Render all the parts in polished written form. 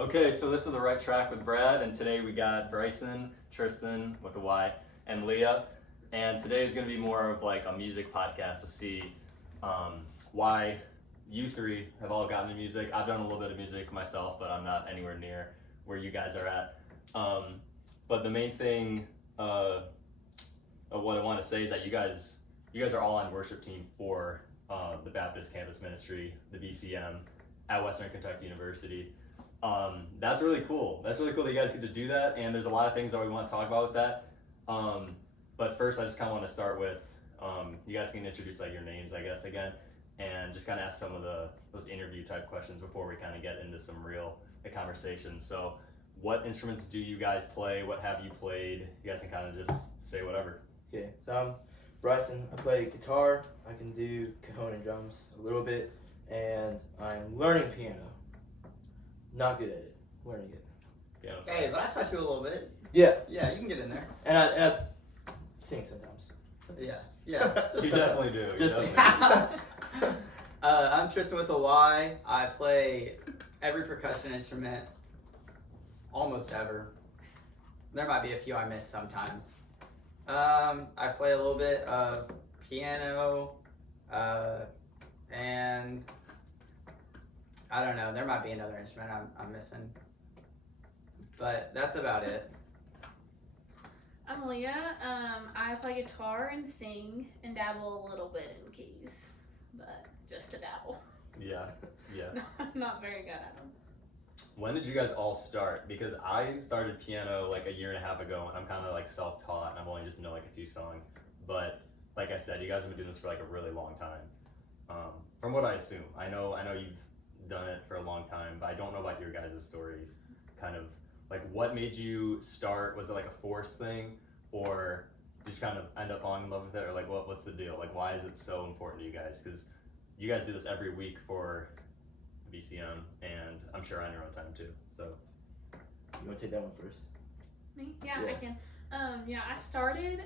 Okay, so this is The Right Track with Brad, and today we got Brycen, Trystan with a Y, and Leah. And today is going to be more of like a music podcast to see why you three have all gotten into music. I've done a little bit of music myself, but I'm not anywhere near where you guys are at. But the main thing of what I want to say is that you guys are all on worship team for the Baptist Campus Ministry, the BCM, at Western Kentucky University. That's really cool. That's really cool that you guys get to do that, and there's a lot of things that we want to talk about with that. But first, I just kind of want to start with you guys can introduce like your names, I guess, again, and just kind of ask some of those interview type questions before we kind of get into some real conversation. So, what instruments do you guys play? What have you played? You guys can kind of just say whatever. Okay, so I'm Brycen. I play guitar. I can do cajon and drums a little bit, and I'm learning piano. Not good at it. Learning it. Piano's Hey, but I touch you a little bit. Yeah, Yeah, you can get in there. and I sing sometimes. Yeah. Just You definitely do. Just You sing. definitely do. I'm Trystan with a Y. I play every percussion instrument, almost ever. There might be a few I miss sometimes. I play a little bit of piano, and I don't know. There might be another instrument I'm missing, but that's about it. I'm Leah. I play guitar and sing and dabble a little bit in keys, but just a dabble. Yeah. Not very good at them. When did you guys all start? Because I started piano like a year and a half ago, and I'm kind of like self-taught, and I've only just know like a few songs. But like I said, you guys have been doing this for like a really long time. From what I assume, I know you've done it for a long time, but I don't know about your guys' stories. Kind of like what made you start? Was it like a forced thing, or did you kind of end up falling in love with it, or like what's the deal? Like why is it so important to you guys? Because you guys do this every week for BCM, and I'm sure on your own time too. So, You want to take that one first? Me? Yeah, Yeah. I can. I started,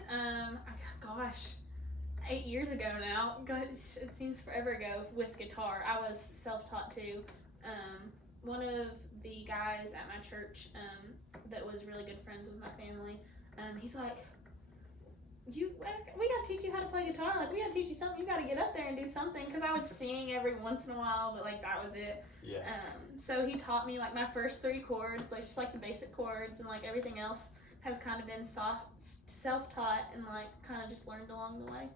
8 years ago now. God, it seems forever ago with guitar. I was self-taught too. One of the guys at my church that was really good friends with my family, he's like, we gotta teach you how to play guitar. Like, we gotta teach you something. You gotta get up there and do something. Because I would sing every once in a while, but like that was it. yeah. So he taught me like my first 3 chords, like just like the basic chords, and like everything else has kind of been self-taught and like kind of just learned along the way.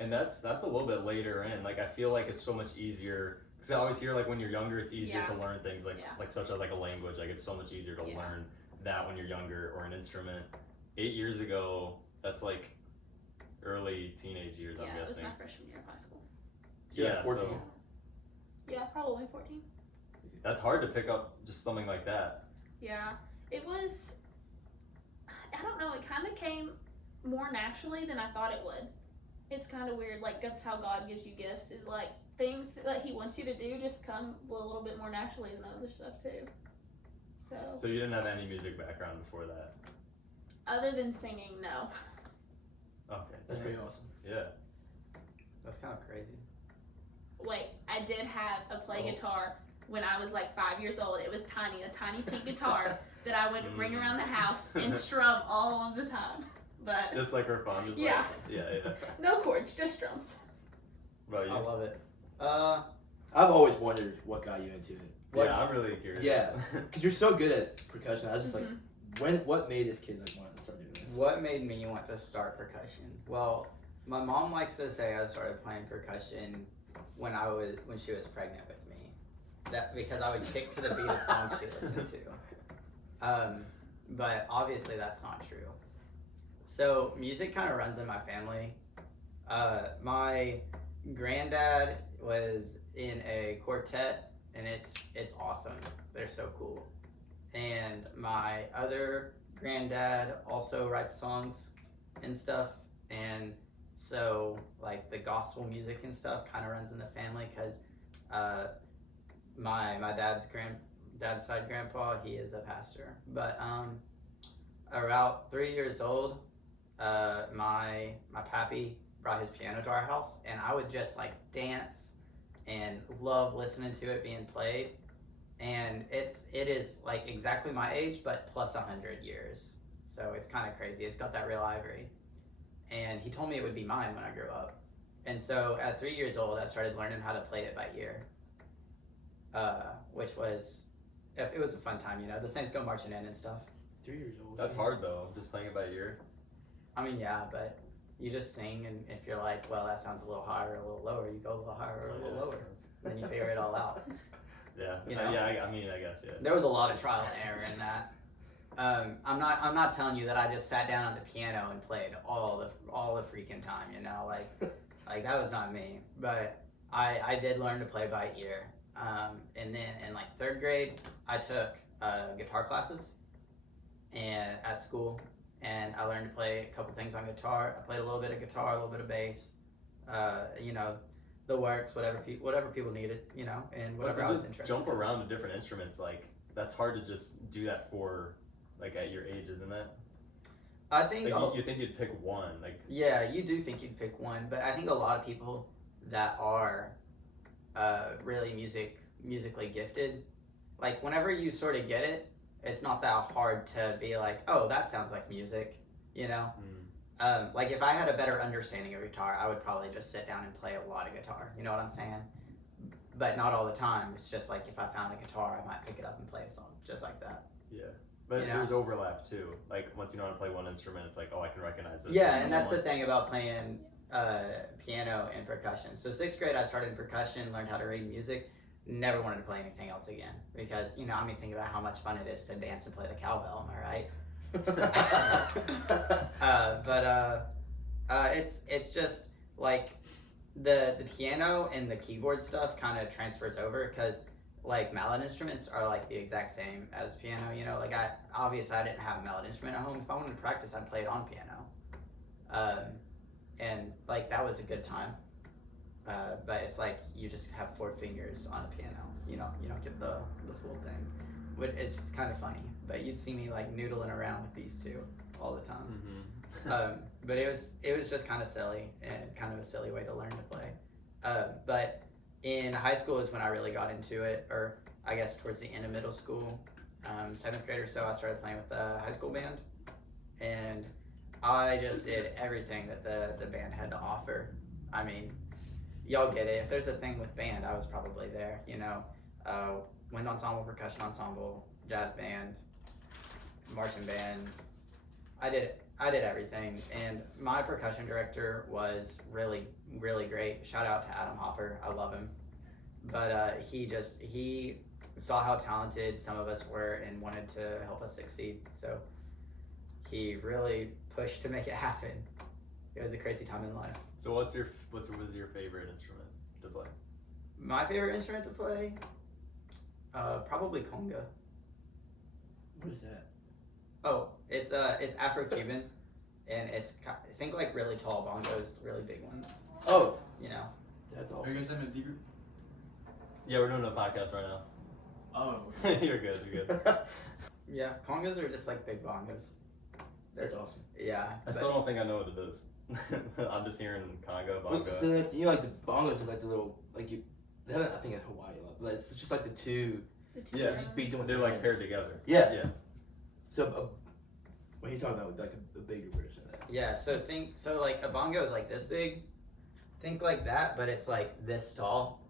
And that's a little bit later in. Like I feel like it's so much easier because I always hear like when you're younger, it's easier Yeah. to learn things like Yeah. like such as like a language. Like it's so much easier to Yeah. learn that when you're younger, or an instrument. 8 years ago, that's like early teenage years. I'm Yeah, it was guessing. my freshman year of high school. You're Yeah, like 14. so- Yeah, probably 14. That's hard to pick up just something like that. Yeah, it was, I don't know, it kind of came more naturally than I thought it would. It's kind of weird, like that's how God gives you gifts, is like things that he wants you to do just come a little bit more naturally than other stuff too. So you didn't have any music background before that. Other than singing, no. Okay. That's pretty awesome. Yeah. That's kind of crazy. Wait, I did have a play Oh. guitar when I was like 5 years old. It was tiny, a tiny pink guitar that I would bring around the house and strum all of the time. But Just like for fun. Just Yeah. Like, yeah. no chords, just drums. What about I you? love it. I've always wondered what got you into it. Yeah, I'm really curious. Yeah, because you're so good at percussion. I was just Mhm. like, what made this kid like want to start doing this? What made me want to start percussion? Well, my mom likes to say I started playing percussion when she was pregnant with me. That because I would kick to the beat of songs she listened to. But obviously that's not true. So music kind of runs in my family. My granddad was in a quartet, and it's awesome. They're so cool. And my other granddad also writes songs and stuff, and so like the gospel music and stuff kind of runs in the family because my dad's side grandpa, he is a pastor. But about 3 years old, my pappy brought his piano to our house, and I would just like dance and love listening to it being played. and it is like exactly my age, but plus 100 years. So it's kind of crazy. It's got that real ivory, and he told me it would be mine when I grew up. And so at 3 years old, I started learning how to play it by ear, which was it was a fun time. You know, the Saints go marching in and stuff. 3 years old. That's hard though, just playing it by ear. I mean, yeah, but you just sing, and if you're like, well, that sounds a little higher or a little lower, you go a little higher or a little lower. Then you figure it all out. Yeah, You know? I mean, I guess, yeah. There was a lot of trial and error in that. I'm not telling you that I just sat down on the piano and played all the freaking time, you know, like that was not me. But I did learn to play by ear. And then in like 3rd grade, I took guitar classes and at school, and I learned to play a couple things on guitar. I played a little bit of guitar, a little bit of bass, you know, the works, whatever people needed, you know, and whatever I was interested Jump in. around to different instruments, like that's hard to just do that for, like, at your age, isn't it? I think Like, you think you'd pick one, like. Yeah, you do think you'd pick one, but I think a lot of people that are really musically gifted, like whenever you sort of get it, it's not that hard to be like, oh, that sounds like music, you know? Like if I had a better understanding of guitar, I would probably just sit down and play a lot of guitar, you know what I'm saying? But not all the time. It's just like if I found a guitar, I might pick it up and play a song, just like that. Yeah. But You know? there's overlap too. Like once you know how to play one instrument, it's like, oh, I can recognize this. Yeah, and that's the thing about playing piano and percussion. So 6th grade, I started percussion, learned how to read music. Never wanted to play anything else again because, you know, I mean, think about how much fun it is to dance and play the cowbell. Am I right? It's just like the piano and the keyboard stuff kind of transfers over because like mallet instruments are like the exact same as piano, you know, like I didn't have a mallet instrument at home. If I wanted to practice, I'd play it on piano, and like that was a good time, but it's like you just have 4 fingers on a piano, you don't get the full thing. But it's kind of funny, but you'd see me like noodling around with these two all the time. But it was just kind of silly and kind of a silly way to learn to play. But in high school is when I really got into it, or I guess towards the end of middle school, 7th grade or so, I started playing with the high school band, and I just did everything that the band had to offer. I mean, y'all get it. If there's a thing with band, I was probably there, you know. Wind ensemble, percussion ensemble, jazz band, marching band. I did everything, and my percussion director was really, really great. Shout out to Adam Hopper, I love him. But he saw how talented some of us were and wanted to help us succeed. So he really pushed to make it happen. It was a crazy time in life. So what was your favorite instrument to play? My favorite instrument to play, probably conga. What is that? Oh, it's Afro-Cuban, and think like really tall bongos, really big ones. Oh, You know. that's Are awesome. you guys having a debrief? Yeah, we're doing a podcast right now. Oh. You're good. Yeah, congas are just like big bongos. That's awesome. Yeah. I still don't think I know what it is. I'm just hearing conga, bongo. So like, you know, like the bongos are like the little they have it, I think in Hawaii a lot, but it's just like the two. Yeah, just beat them with they're your like hands. paired together. Yeah. So when he's talking about like a bigger version of that. Yeah, so like a bongo is like this big. Think like that, but it's like this tall.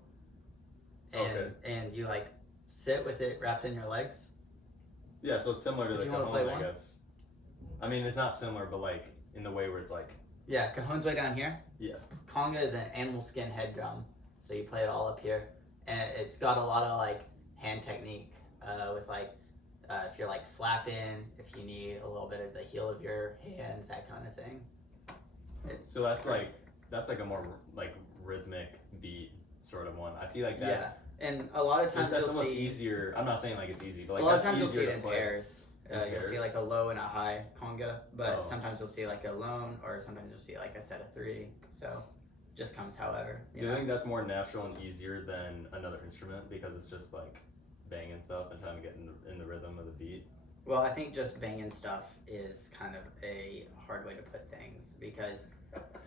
And you like sit with it wrapped in your legs. Yeah, so it's similar to If the you wanna play cajon, I one? guess. I mean, it's not similar, but like in the way where it's like. Yeah, cajon's way down here. Yeah. Conga is an animal skin head drum, so you play it all up here, and it's got a lot of like hand technique with like if you're like slapping, if you need a little bit of the heel of your hand, that kind of thing. So that's like a more like rhythmic beat sort of one. I feel like that. Yeah, and a lot of times that's you'll almost see easier. I'm not saying like it's easy, but like a lot of that's times you'll see easier it in to play. pairs. In You'll see pairs? like a low and a high conga, but Oh. sometimes you'll see like a lone, or sometimes you'll see like a set of 3. So just comes however. Do you think that's more natural and easier than another instrument because it's just like banging stuff and trying to get in the rhythm of the beat? Well, I think just banging stuff is kind of a hard way to put things because.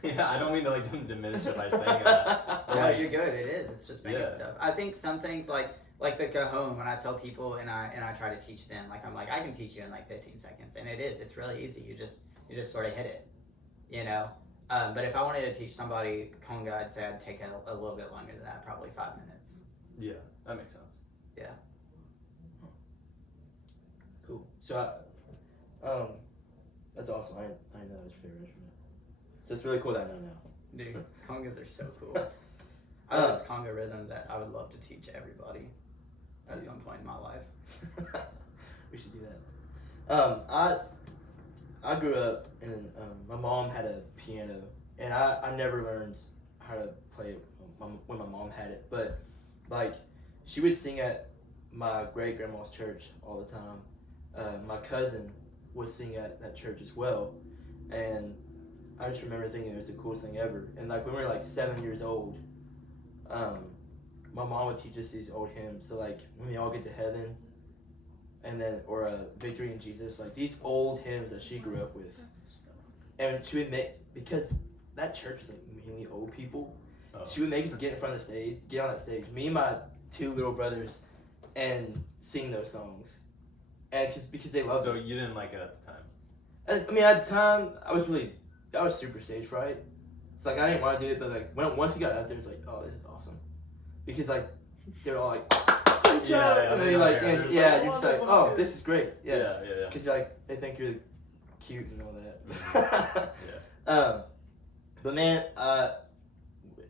Yeah, I don't mean to like diminish it by saying that. No, Like, you're good. It is. It's just banging Yeah. stuff. I think some things like like the cajon, when I tell people and I try to teach them, like I'm like, I can teach you in like 15 seconds, and it's really easy. You just sort of hit it, you know. But if I wanted to teach somebody conga, I'd say I'd take a little bit longer than that, probably 5 minutes. Yeah, that makes sense. Cool. So, that's awesome. I didn't know that was your favorite instrument. So it's really cool that I know now. Dude, congas are so cool. I have this conga rhythm that I would love to teach everybody at some point in my life. We should do that. I grew up and my mom had a piano, and I never learned how to play it when my mom had it, but like she would sing at my great grandma's church all the time. My cousin would sing at that church as well, and I just remember thinking it was the coolest thing ever. And like when we were like 7 years old, my mom would teach us these old hymns. So like when we all get to heaven, and then or Victory in Jesus, like these old hymns that she grew up with. And she would make, because that church is like mainly old people, she would make us get in front of the stage, get on that stage, me and my 2 little brothers, and sing those songs. And just because they loved it. So you didn't like it at the time? I mean, at the time, I was super stage fright. It's like I didn't want to do it, but like once we got out there, it's like, oh, this is awesome, because like they're all like, good job, and then you're just like, oh, this is great, yeah. Because like they think you're cute and all that. But man,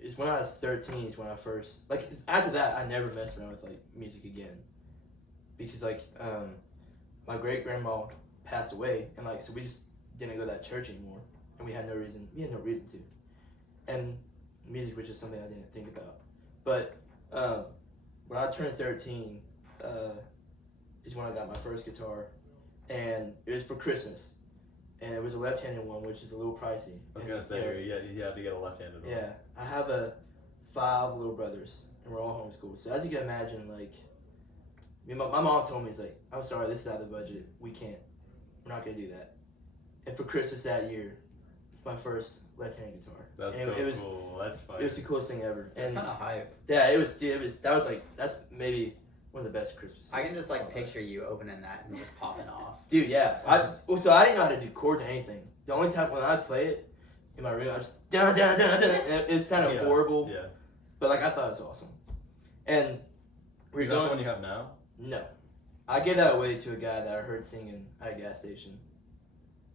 it's when I was 13 is when I first after that I never messed around with like music again, because like my great grandma passed away, and like so we just didn't go to that church anymore, and we had no reason to, and music was just something I didn't think about. But when I turned 13 is when I got my first guitar, and it was for Christmas, and it was a left-handed one, which is a little pricey. I was gonna say you had to get a left-handed one. Yeah, I have 5 little brothers, and we're all homeschooled. So as you can imagine, like, my mom told me, it's like, I'm sorry, this is out of the budget. We're not gonna do that. And for Christmas that year, it's my first left-handed guitar. That's cool. That's funny. It was the coolest thing ever. It's kind of hype. Yeah, that's maybe one of the best Christmases. I can just like picture you opening that and just popping off. Dude, yeah. So I didn't know how to do chords or anything. The only time when I play it in my room, I just down. It sounded horrible. Yeah. But like I thought it was awesome. And Is that the one you have now? No, I gave that away to a guy that I heard singing at a gas station.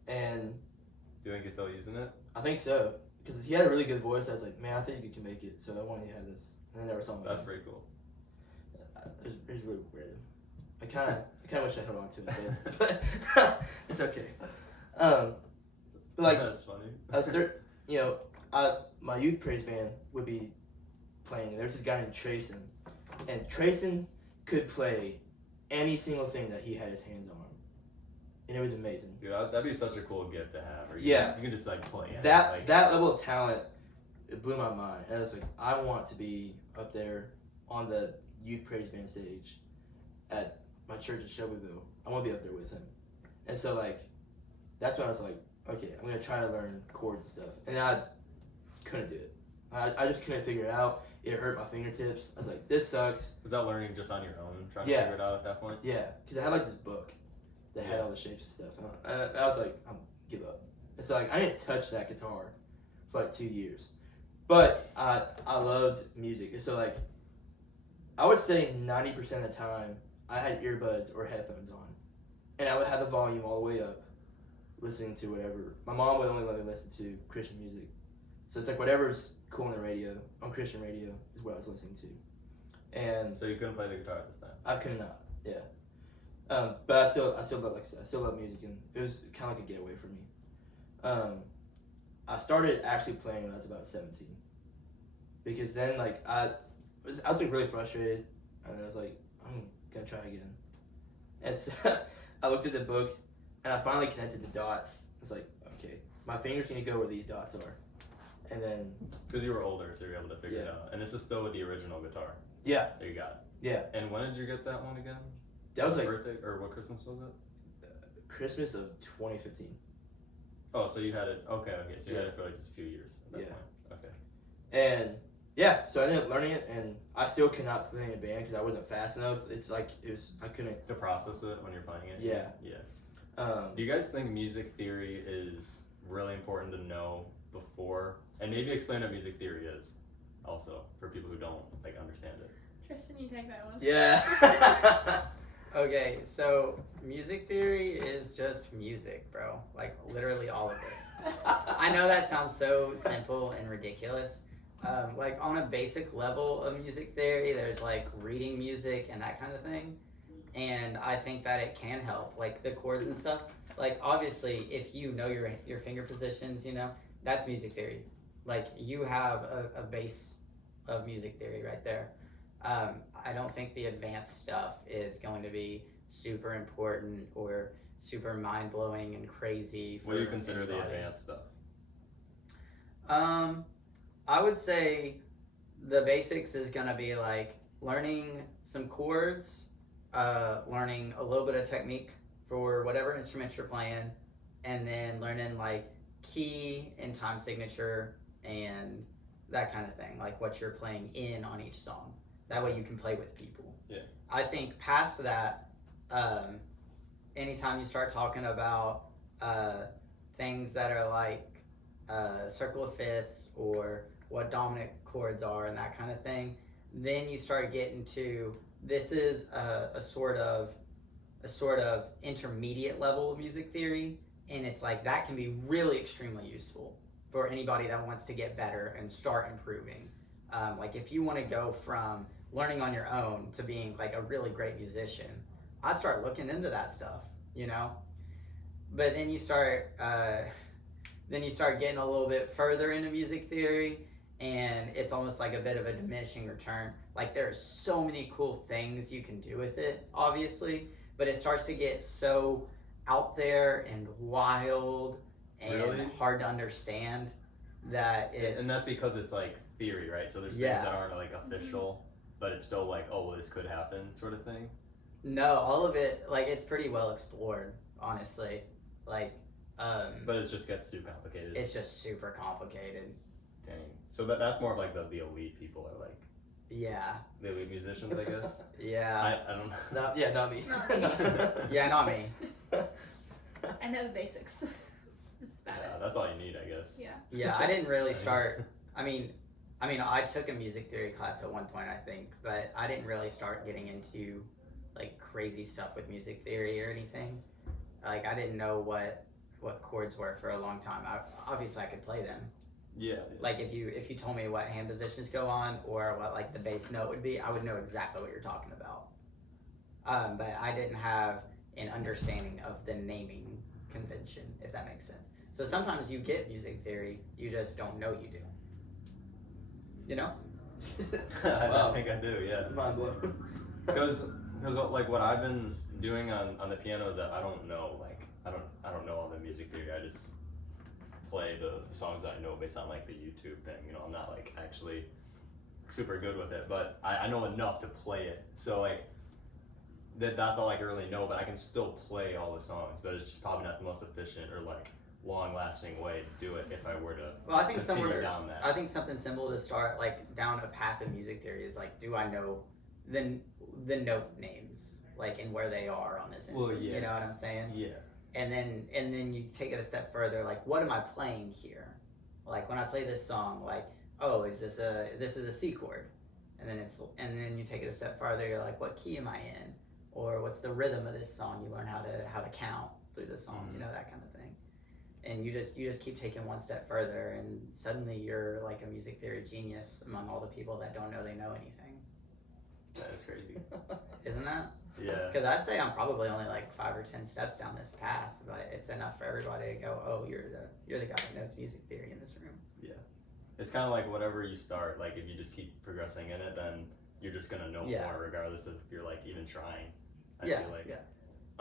And do you think he's still using it? I think so, because he had a really good voice. I was like, man, I think you can make it. So I wanted you to have this. And I never saw him. That's pretty cool. It was really weird. I kind of wish I held on to it, but it's okay. But like, that's funny. I was there, my youth praise band would be playing, and there's this guy named Trystan, and Trystan could play any single thing that he had his hands on, and it was amazing. Dude, that'd be such a cool gift to have. You can just like play it. That level of talent, it blew my mind, and I was like, I want to be up there on the youth praise band stage at my church in Shelbyville. I want to be up there with him. And so like that's when I was like, okay, I'm gonna try to learn chords and stuff, and I couldn't do it. I just couldn't figure it out. It hurt my fingertips. I was like, this sucks. Was that learning just on your own, trying to figure it out at that point? Yeah, because I had like this book that had all the shapes and stuff, and I was like, I'm give up. And so like I didn't touch that guitar for like 2 years, but I loved music, and so like I would say 90% of the time I had earbuds or headphones on, and I would have the volume all the way up, listening to whatever. My mom would only let me listen to Christian music, so it's like whatever's cool on the radio, on Christian radio, is what I was listening to. And so you couldn't play the guitar at this time? I could not, yeah. But I still love, like I said, I still love music, and it was kind of like a getaway for me. I started actually playing when I was about 17, because then like I was like really frustrated, and I was like, I'm gonna try again. And so I looked at the book, and I finally connected the dots. I was like, okay, my fingers need to go where these dots are, and then because you were older, so you were able to figure it out. And this is still with the original guitar. Yeah. There you got it. Yeah. And when did you get that one again? That was like birthday, or what Christmas was it? Christmas of 2015. Oh, so you had it. Okay. So you had it for like just a few years at that point. Okay. And Yeah, so I ended up learning it, and I still cannot play in a band because I wasn't fast enough. It's like I couldn't. To process it when you're playing it. Yeah. Yeah. Do you guys think music theory is really important to know before, and maybe explain what music theory is, also for people who don't like understand it? Trystan, you take that one. Yeah. Okay, so music theory is just music, bro. Like literally all of it. I know that sounds so simple and ridiculous. Like on a basic level of music theory, there's like reading music and that kind of thing. And I think that it can help, like the chords and stuff. Like obviously, if you know your finger positions, you know, that's music theory. Like you have a base of music theory right there. I don't think the advanced stuff is going to be super important or super mind-blowing and crazy. What do you consider the advanced stuff? I would say the basics is gonna be like learning some chords, learning a little bit of technique for whatever instrument you're playing, and then learning like key and time signature and that kind of thing, like what you're playing in on each song. That way you can play with people. Yeah. I think past that, anytime you start talking about things that are like circle of fifths or what dominant chords are and that kind of thing, then you start getting to this is a sort of intermediate level of music theory, and it's like that can be really extremely useful for anybody that wants to get better and start improving. Like if you want to go from learning on your own to being like a really great musician, I start looking into that stuff, you know. But then you start getting a little bit further into music theory, and it's almost like a bit of a diminishing return. Like there's so many cool things you can do with it, obviously, but it starts to get so out there and wild and Really? hard to understand that it's... And that's because it's like theory, right? So there's things that aren't like official, but it's still like, oh, well, this could happen sort of thing. No, all of it, like it's pretty well explored, honestly. Like, but it just gets too complicated. It's just super complicated. Dang. So that's more of like the elite people are like. Yeah. The elite musicians, I guess. Yeah. I don't know. Not me. Not me. Yeah, not me. I know the basics. That's about it. That's all you need, I guess. Yeah. Yeah, I didn't really start. I mean, I took a music theory class at one point, I think, but I didn't really start getting into like crazy stuff with music theory or anything. Like I didn't know what chords were for a long time. Obviously I could play them. Yeah. Like if you told me what hand positions go on or what like the bass note would be, I would know exactly what you're talking about. But I didn't have an understanding of the naming convention, if that makes sense. So sometimes you get music theory, you just don't know you do. You know? I think I do, yeah. Mind blown. Because like what I've been doing on the piano is that I don't know I don't know all the music theory. I just play the songs that I know based on like the YouTube thing. You know, I'm not like actually super good with it, but I know enough to play it. So like that's all I can really know, but I can still play all the songs, but it's just probably not the most efficient or like long-lasting way to do it if I were to continue down that. I think something simple to start like down a path of music theory is like, do I know the note names, like, and where they are on this instrument? Well, yeah. You know what I'm saying? Yeah. And then you take it a step further, like, what am I playing here? Like when I play this song, like, oh, this is a C chord, and then you take it a step farther, you're like, what key am I in, or what's the rhythm of this song? You learn how to count through the song, you know, that kind of thing. And you just keep taking one step further, and suddenly you're like a music theory genius among all the people that don't know they know anything. That is crazy. Isn't that? Yeah. Because I'd say I'm probably only like 5 or 10 steps down this path, but it's enough for everybody to go, oh, you're the guy who knows music theory in this room. Yeah. It's kind of like whatever you start, like if you just keep progressing in it, then you're just going to know more regardless of if you're like even trying. I feel like.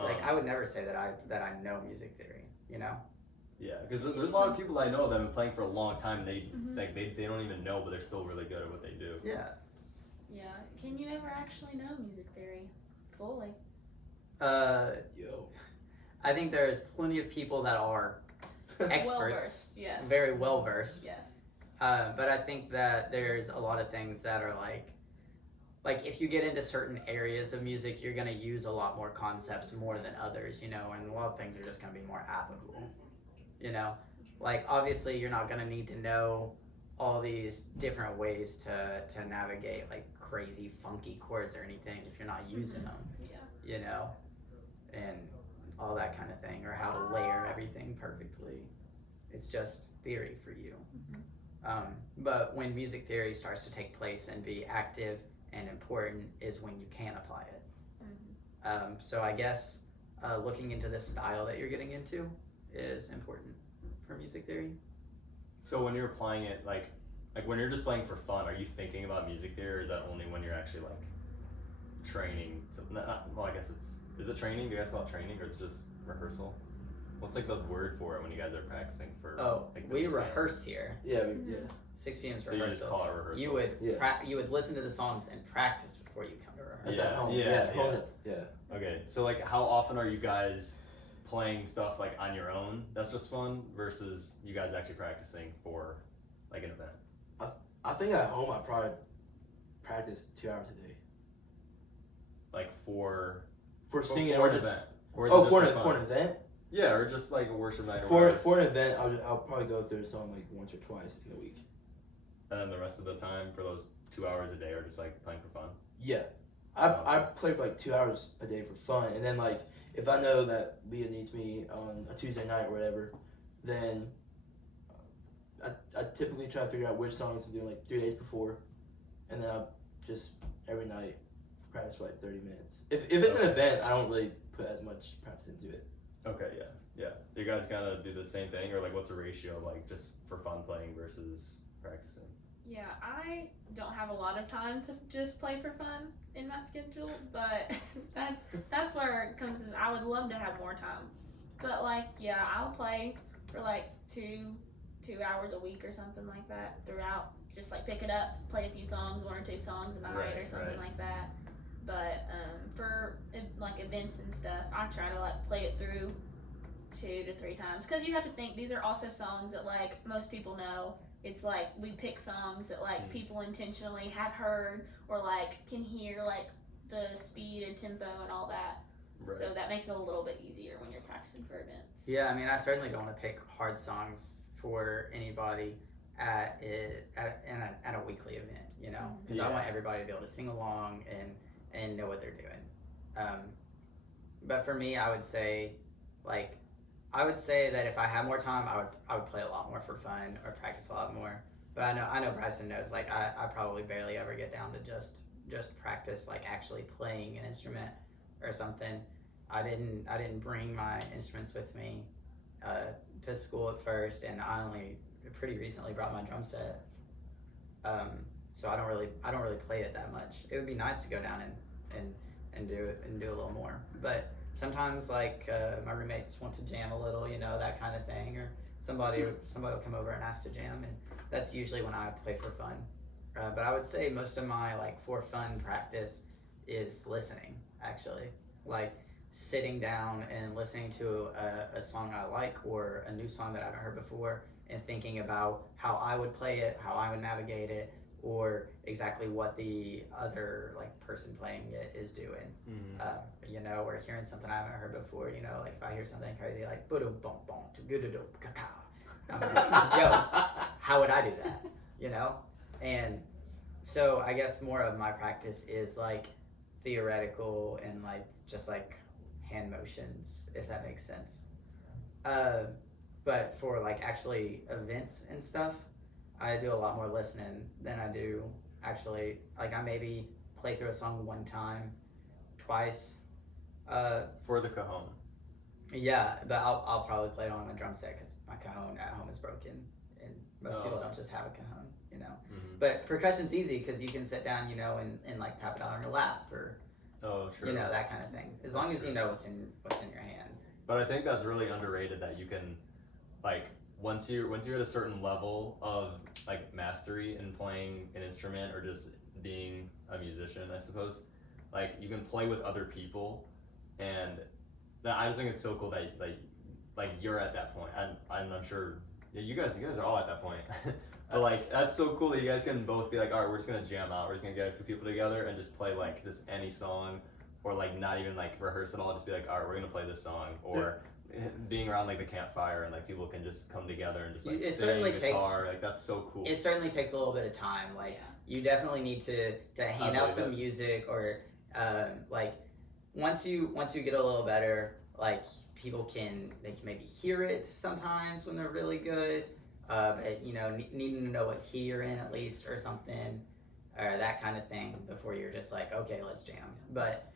Like I would never say that I know music theory, you know? Yeah, because there's a lot of people that I know that have been playing for a long time. They don't even know, but they're still really good at what they do. Yeah. Yeah. Can you ever actually know music theory fully? I think there's plenty of people that are experts, Well versed, yes. very well versed. Yes. But I think that there's a lot of things that are like if you get into certain areas of music, you're gonna use a lot more concepts more than others, you know, and a lot of things are just gonna be more applicable, you know. Like obviously, you're not gonna need to know all these different ways to navigate like crazy funky chords or anything if you're not using them, you know, and all that kind of thing, or how to layer everything perfectly. It's just theory for you. But when music theory starts to take place and be active and important is when you can apply it. So I guess looking into the style that you're getting into is important for music theory. So when you're applying it, like when you're just playing for fun, are you thinking about music theory, or is that only when you're actually like training? Well, I guess is it training? Do you guys call it training, or is it just rehearsal? What's like the word for it when you guys are practicing for? Like, we rehearse here. Yeah. 6 p.m. is So rehearsal. you just call it rehearsal. You would you would listen to the songs and practice before you come to rehearsal. That's at home. Yeah. Okay, so like how often are you guys playing stuff like on your own that's just fun versus you guys actually practicing for like an event? I think at home I probably practice 2 hours a day. Like for singing for or an just, event? Or for an event? Yeah, or just like a worship night or For whatever. an event, I'll probably go through a song like once or twice in a week. And then the rest of the time for those 2 hours a day are just like playing for fun? Yeah. I play for like 2 hours a day for fun, and then like if I know that Leah needs me on a Tuesday night or whatever, then I typically try to figure out which songs I'm doing like 3 days before, and then I'll just every night practice for like 30 minutes. If it's an event, I don't really put as much practice into it. Okay, yeah. You guys gotta do the same thing, or like what's the ratio of like just for fun playing versus practicing? Yeah, I don't have a lot of time to just play for fun in my schedule, but that's where it comes in. I would love to have more time, but like yeah, I'll play for like two hours a week or something like that throughout. Just like pick it up, play a few songs, 1 or 2 songs a night or something like that. But for like events and stuff, I try to like play it through 2 to 3 times, because you have to think these are also songs that like most people know. It's like we pick songs that like people intentionally have heard or like can hear like the speed and tempo and all that. Right. So that makes it a little bit easier when you're practicing for events. Yeah, I mean, I certainly don't want to pick hard songs for anybody at a weekly event, you know, because I want everybody to be able to sing along and know what they're doing. But for me, I would say that if I had more time, I would play a lot more for fun or practice a lot more. But I know Brycen knows, like I probably barely ever get down to just practice like actually playing an instrument or something. I didn't bring my instruments with me to school at first, and I only pretty recently brought my drum set. So I don't really play it that much. It would be nice to go down and do a little more, but sometimes like my roommates want to jam a little, you know, that kind of thing, or somebody will come over and ask to jam, and that's usually when I play for fun. But I would say most of my like for fun practice is listening, actually, like sitting down and listening to a song I like or a new song that I haven't heard before, and thinking about how I would play it, how I would navigate it, or exactly what the other like person playing it is doing. You know, or hearing something I haven't heard before. You know, like if I hear something crazy like boom boom boom to ka, I'm like, yo, how would I do that? You know, and so I guess more of my practice is like theoretical and like just like hand motions, if that makes sense. But for like actually events and stuff, I do a lot more listening than I do actually. Like I maybe play through a song 1 time, twice. For the cajon. Yeah, but I'll probably play it on my drum set because my cajon at home is broken, and most people don't just have a cajon, you know. But percussion's easy because you can sit down, you know, and like tap it out on your lap or, you know, that kind of thing. As long as you know what's in your hands. But I think that's really underrated, that you can, like, once you're at a certain level of like mastery in playing an instrument or just being a musician, I suppose, like you can play with other people, and I just think it's so cool that like you're at that point, and I'm sure Yeah, you guys are all at that point. But like, that's so cool that you guys can both be like, all right, we're just gonna jam out. We're just gonna get a few people together and just play like just any song, or like not even like rehearse at all. Just be like, all right, we're gonna play this song, or being around like the campfire and like people can just come together and just like It sing certainly guitar. Like that's so cool. It certainly takes a little bit of time. Like you definitely need to hand out some music, or like once you get a little better, like people can maybe hear it sometimes when they're really good. But, you know, needing to know what key you're in at least or something, or that kind of thing before you're just like, okay, let's jam. But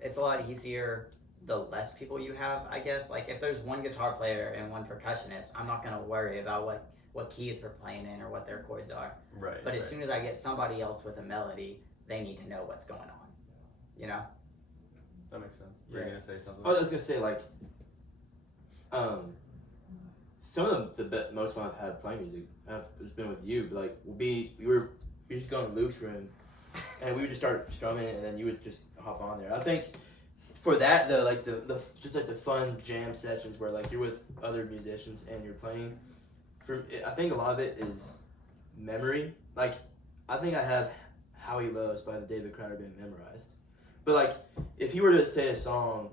it's a lot easier the less people you have, I guess. Like if there's one guitar player and one percussionist, I'm not gonna worry about what keys they're playing in or what their chords are. Right. But as soon as I get somebody else with a melody, they need to know what's going on. You know? That makes sense. You're gonna say something? I was just gonna say like, some of the most fun I've had playing music has been with you. But like we were just going to Luke's room, and we would just start strumming, and then you would just hop on there. I think for that though, like the just like the fun jam sessions where like you're with other musicians and you're playing. I think a lot of it is memory. Like I think I have "How He Loves" by the David Crowder Band memorized. But like if you were to say a song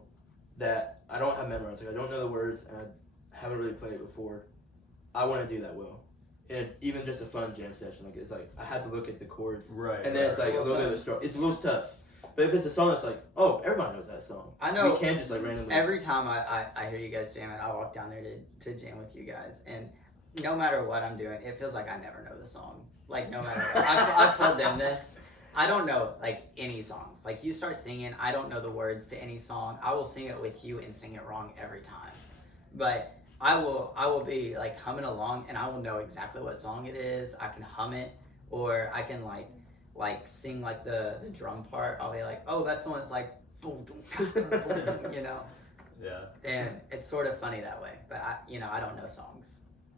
that I don't have memorized, like I don't know the words and I haven't really played it before, I want to do that well. And even just a fun jam session, like it's like I have to look at the chords, Right. and then it's like a little bit of a struggle. It's a little tough. But if it's a song that's like, oh, everybody knows that song. I know. We can't just like randomly. Every time I hear you guys jamming, I walk down there to jam with you guys, and no matter what I'm doing, it feels like I never know the song. Like no matter what. I've told them this. I don't know like any songs. Like you start singing, I don't know the words to any song. I will sing it with you and sing it wrong every time. But I will be like humming along and I will know exactly what song it is. I can hum it, or I can like sing like the drum part. I'll be like, oh, that's the one that's like boom boom boom boom, boom, you know. Yeah. And it's sort of funny that way. But I don't know songs.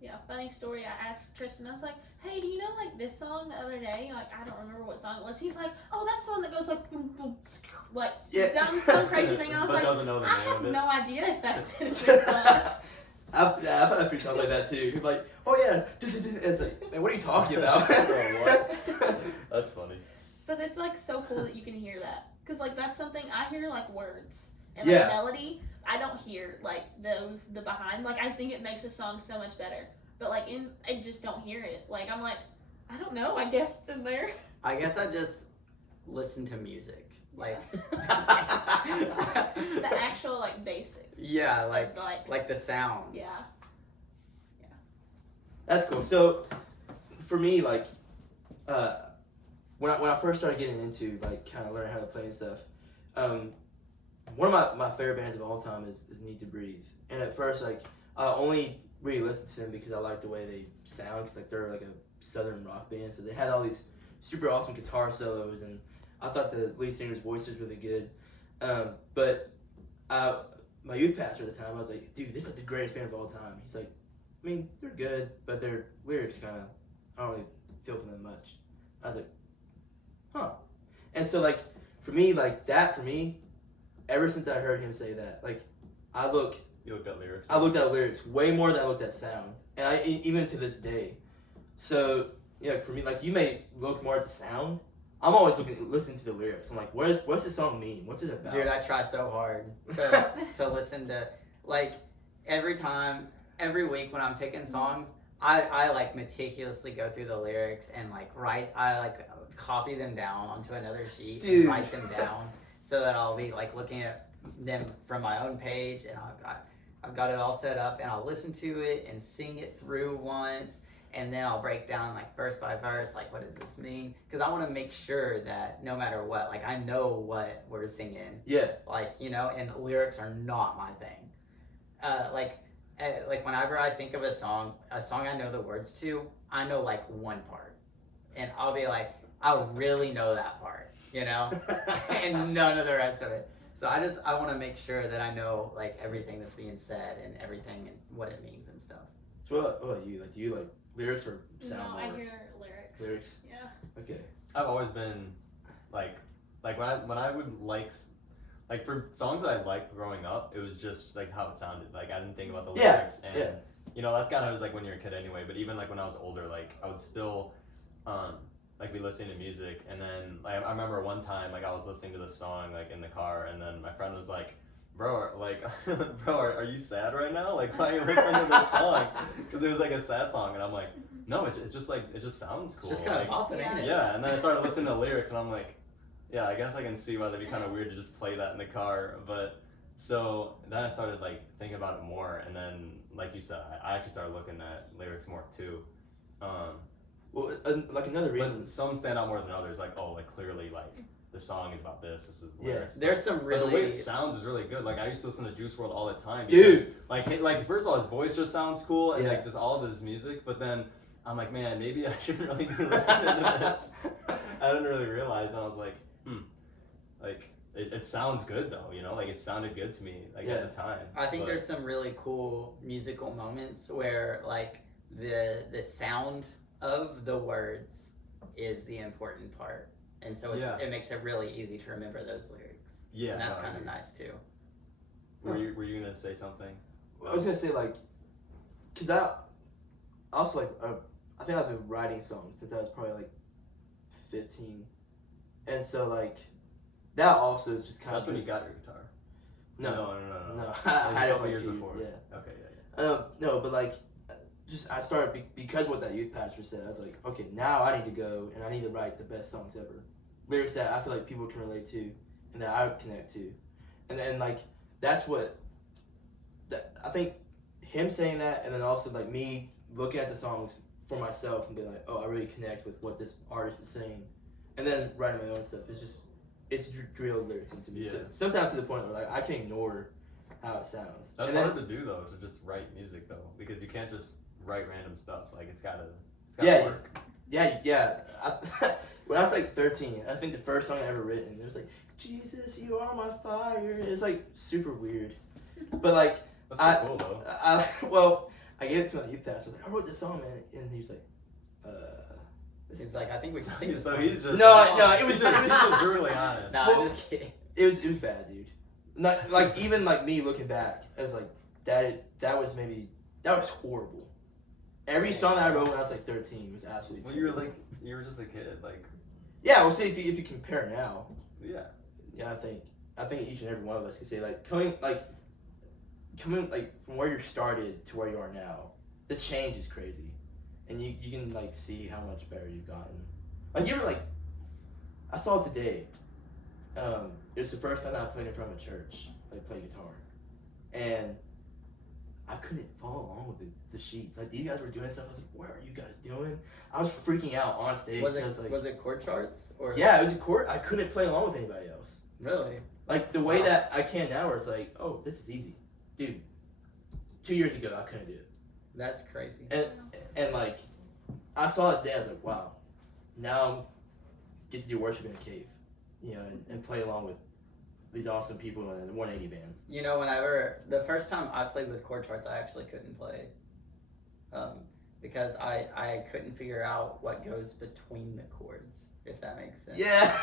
Yeah, funny story. I asked Trystan, I was like, hey, do you know like this song the other day? Like, I don't remember what song it was. He's like, oh, that's the one that goes like boom, boom, like down some crazy thing. I was like, I have no idea if that's it. I've had a few songs like that too. People like, oh yeah, and it's like, man, what are you talking about? What? That's funny. But it's like so cool that you can hear that, because like that's something I hear like words and like melody. I don't hear like the behind. Like I think it makes a song so much better. But like I just don't hear it. Like I'm like, I don't know. I guess it's in there. I guess I just listen to music. Like the actual like basic. Yeah, like the sounds. Yeah. That's cool. So for me, like when I first started getting into like kind of learning how to play and stuff, one of my favorite bands of all time is Need to Breathe. And at first, like I only really listened to them because I like the way they sound, because like they're like a southern rock band, so they had all these super awesome guitar solos, and I thought the lead singer's voice was really good. But my youth pastor at the time, I was like, dude, this is like the greatest band of all time. He's like, I mean, they're good, but their lyrics kind of, I don't really feel for them much. I was like, huh. And so like for me, ever since I heard him say that, like You looked at lyrics. I looked at lyrics way more than I looked at sound, and even to this day. So yeah, for me, like you may look more at the sound. I'm always listening to the lyrics. I'm like, what's the song mean? What's it about? Dude, I try so hard to listen to, like every week when I'm picking songs, I like meticulously go through the lyrics and like I like copy them down onto another sheet and write them down so that I'll be like looking at them from my own page, and I've got it all set up, and I'll listen to it and sing it through once, and then I'll break down like verse by verse, like what does this mean? Because I want to make sure that no matter what, like I know what we're singing. Yeah. Like, you know, and lyrics are not my thing. Like whenever I think of a song I know the words to, I know like one part, and I'll be like, I really know that part, you know, and none of the rest of it. So I want to make sure that I know like everything that's being said and everything and what it means and stuff. So what about you? Like, do you like lyrics or sound? No, more? I hear lyrics. Lyrics. Yeah. Okay. I've always been like when I would like for songs that I liked growing up, it was just like how it sounded. Like I didn't think about the lyrics, and you know, that's kind of like when you're a kid anyway. But even like when I was older, like I would still, like be listening to music, and then like I remember one time like I was listening to this song like in the car, and then my friend was like, "Bro, like, bro, are you sad right now? Like, why are you listening to this song?" Because it was like a sad song, and I'm like, "No, it's just like it just sounds cool." It's just kind like, of popping, ain't it? yeah, and then I started listening to the lyrics, and I'm like, yeah, I guess I can see why that'd be kind of weird to just play that in the car. But so then I started like thinking about it more, and then like you said, I actually started looking at lyrics more too. Well, like another reason. But some stand out more than others. Like, oh, like clearly, like the song is about this. This is the Yeah. lyrics. There's some But really. the way it sounds is really good. Like I used to listen to Juice WRLD all the time. Dude. Because, like first of all, his voice just sounds cool, and Yeah. like just all of his music. But then I'm like, man, maybe I shouldn't really be listening to this. I didn't really realize, and I was like, like it sounds good though, you know, like it sounded good to me like Yeah. at the time. I think But- there's some really cool musical moments where like the sound of the words is the important part, and so Yeah. it makes it really easy to remember those lyrics. Yeah, and that's no, I kind of agree. nice too. Were you gonna say something? I was gonna say like, cause I also like I think I've been writing songs since I was probably like 15, and so like that also is just kind That's of when you got your guitar. no No. no Like I had a it couple like years 2 before. yeah. Okay, yeah. No, but like, just I started because what that youth pastor said. I was like, okay, now I need to go and I need to write the best songs ever, lyrics that I feel like people can relate to and that I would connect to, and then like that's what that I think him saying that, and then also like me looking at the songs for myself and being like, oh, I really connect with what this artist is saying, and then writing my own stuff. It's drilled lyrics into me. Yeah. So, sometimes to the point where like I can ignore how it sounds. That's And then- hard to do though, to just write music though, because you can't just write random stuff. Like it's gotta Yeah. work. Yeah. When I was like 13, I think the first song I ever written, it was like, Jesus, you are my fire. It's like super weird. But like, That's so cool though. I gave it to my youth pastor. I was like, I wrote this song, man. And he was like, He's like, I think we can sing this So song. he's just No, it was he's just brutally honest. No, Well, I'm just kidding. it was bad, dude. Not like even like me looking back, I was like, that was horrible. Every song that I wrote when I was like 13 was absolutely Well, terrible. you were just a kid, like Yeah, we'll see if you compare now. yeah. Yeah, I think each and every one of us can say like coming like from where you started to where you are now, the change is crazy, and you can like see how much better you've gotten. Like even like, I saw it today. It was the first time that I played in front of a church, like play guitar, and I couldn't follow along with the sheets. Like these guys were doing stuff. I was like, what are you guys doing? I was freaking out on stage. Was because, like, it chord charts or? yeah, it was a chord. I couldn't play along with anybody else. Really? Like the way Wow. that I can now, where it's like, oh, this is easy, dude. 2 years ago, I couldn't do it, That's crazy. and like, I saw this day, I was like, wow, now I get to do worship in a cave, you know, and play along with these awesome people in the 180 band. You know, the first time I played with chord charts, I actually couldn't play, because I couldn't figure out what goes between the chords, if that makes sense. Yeah.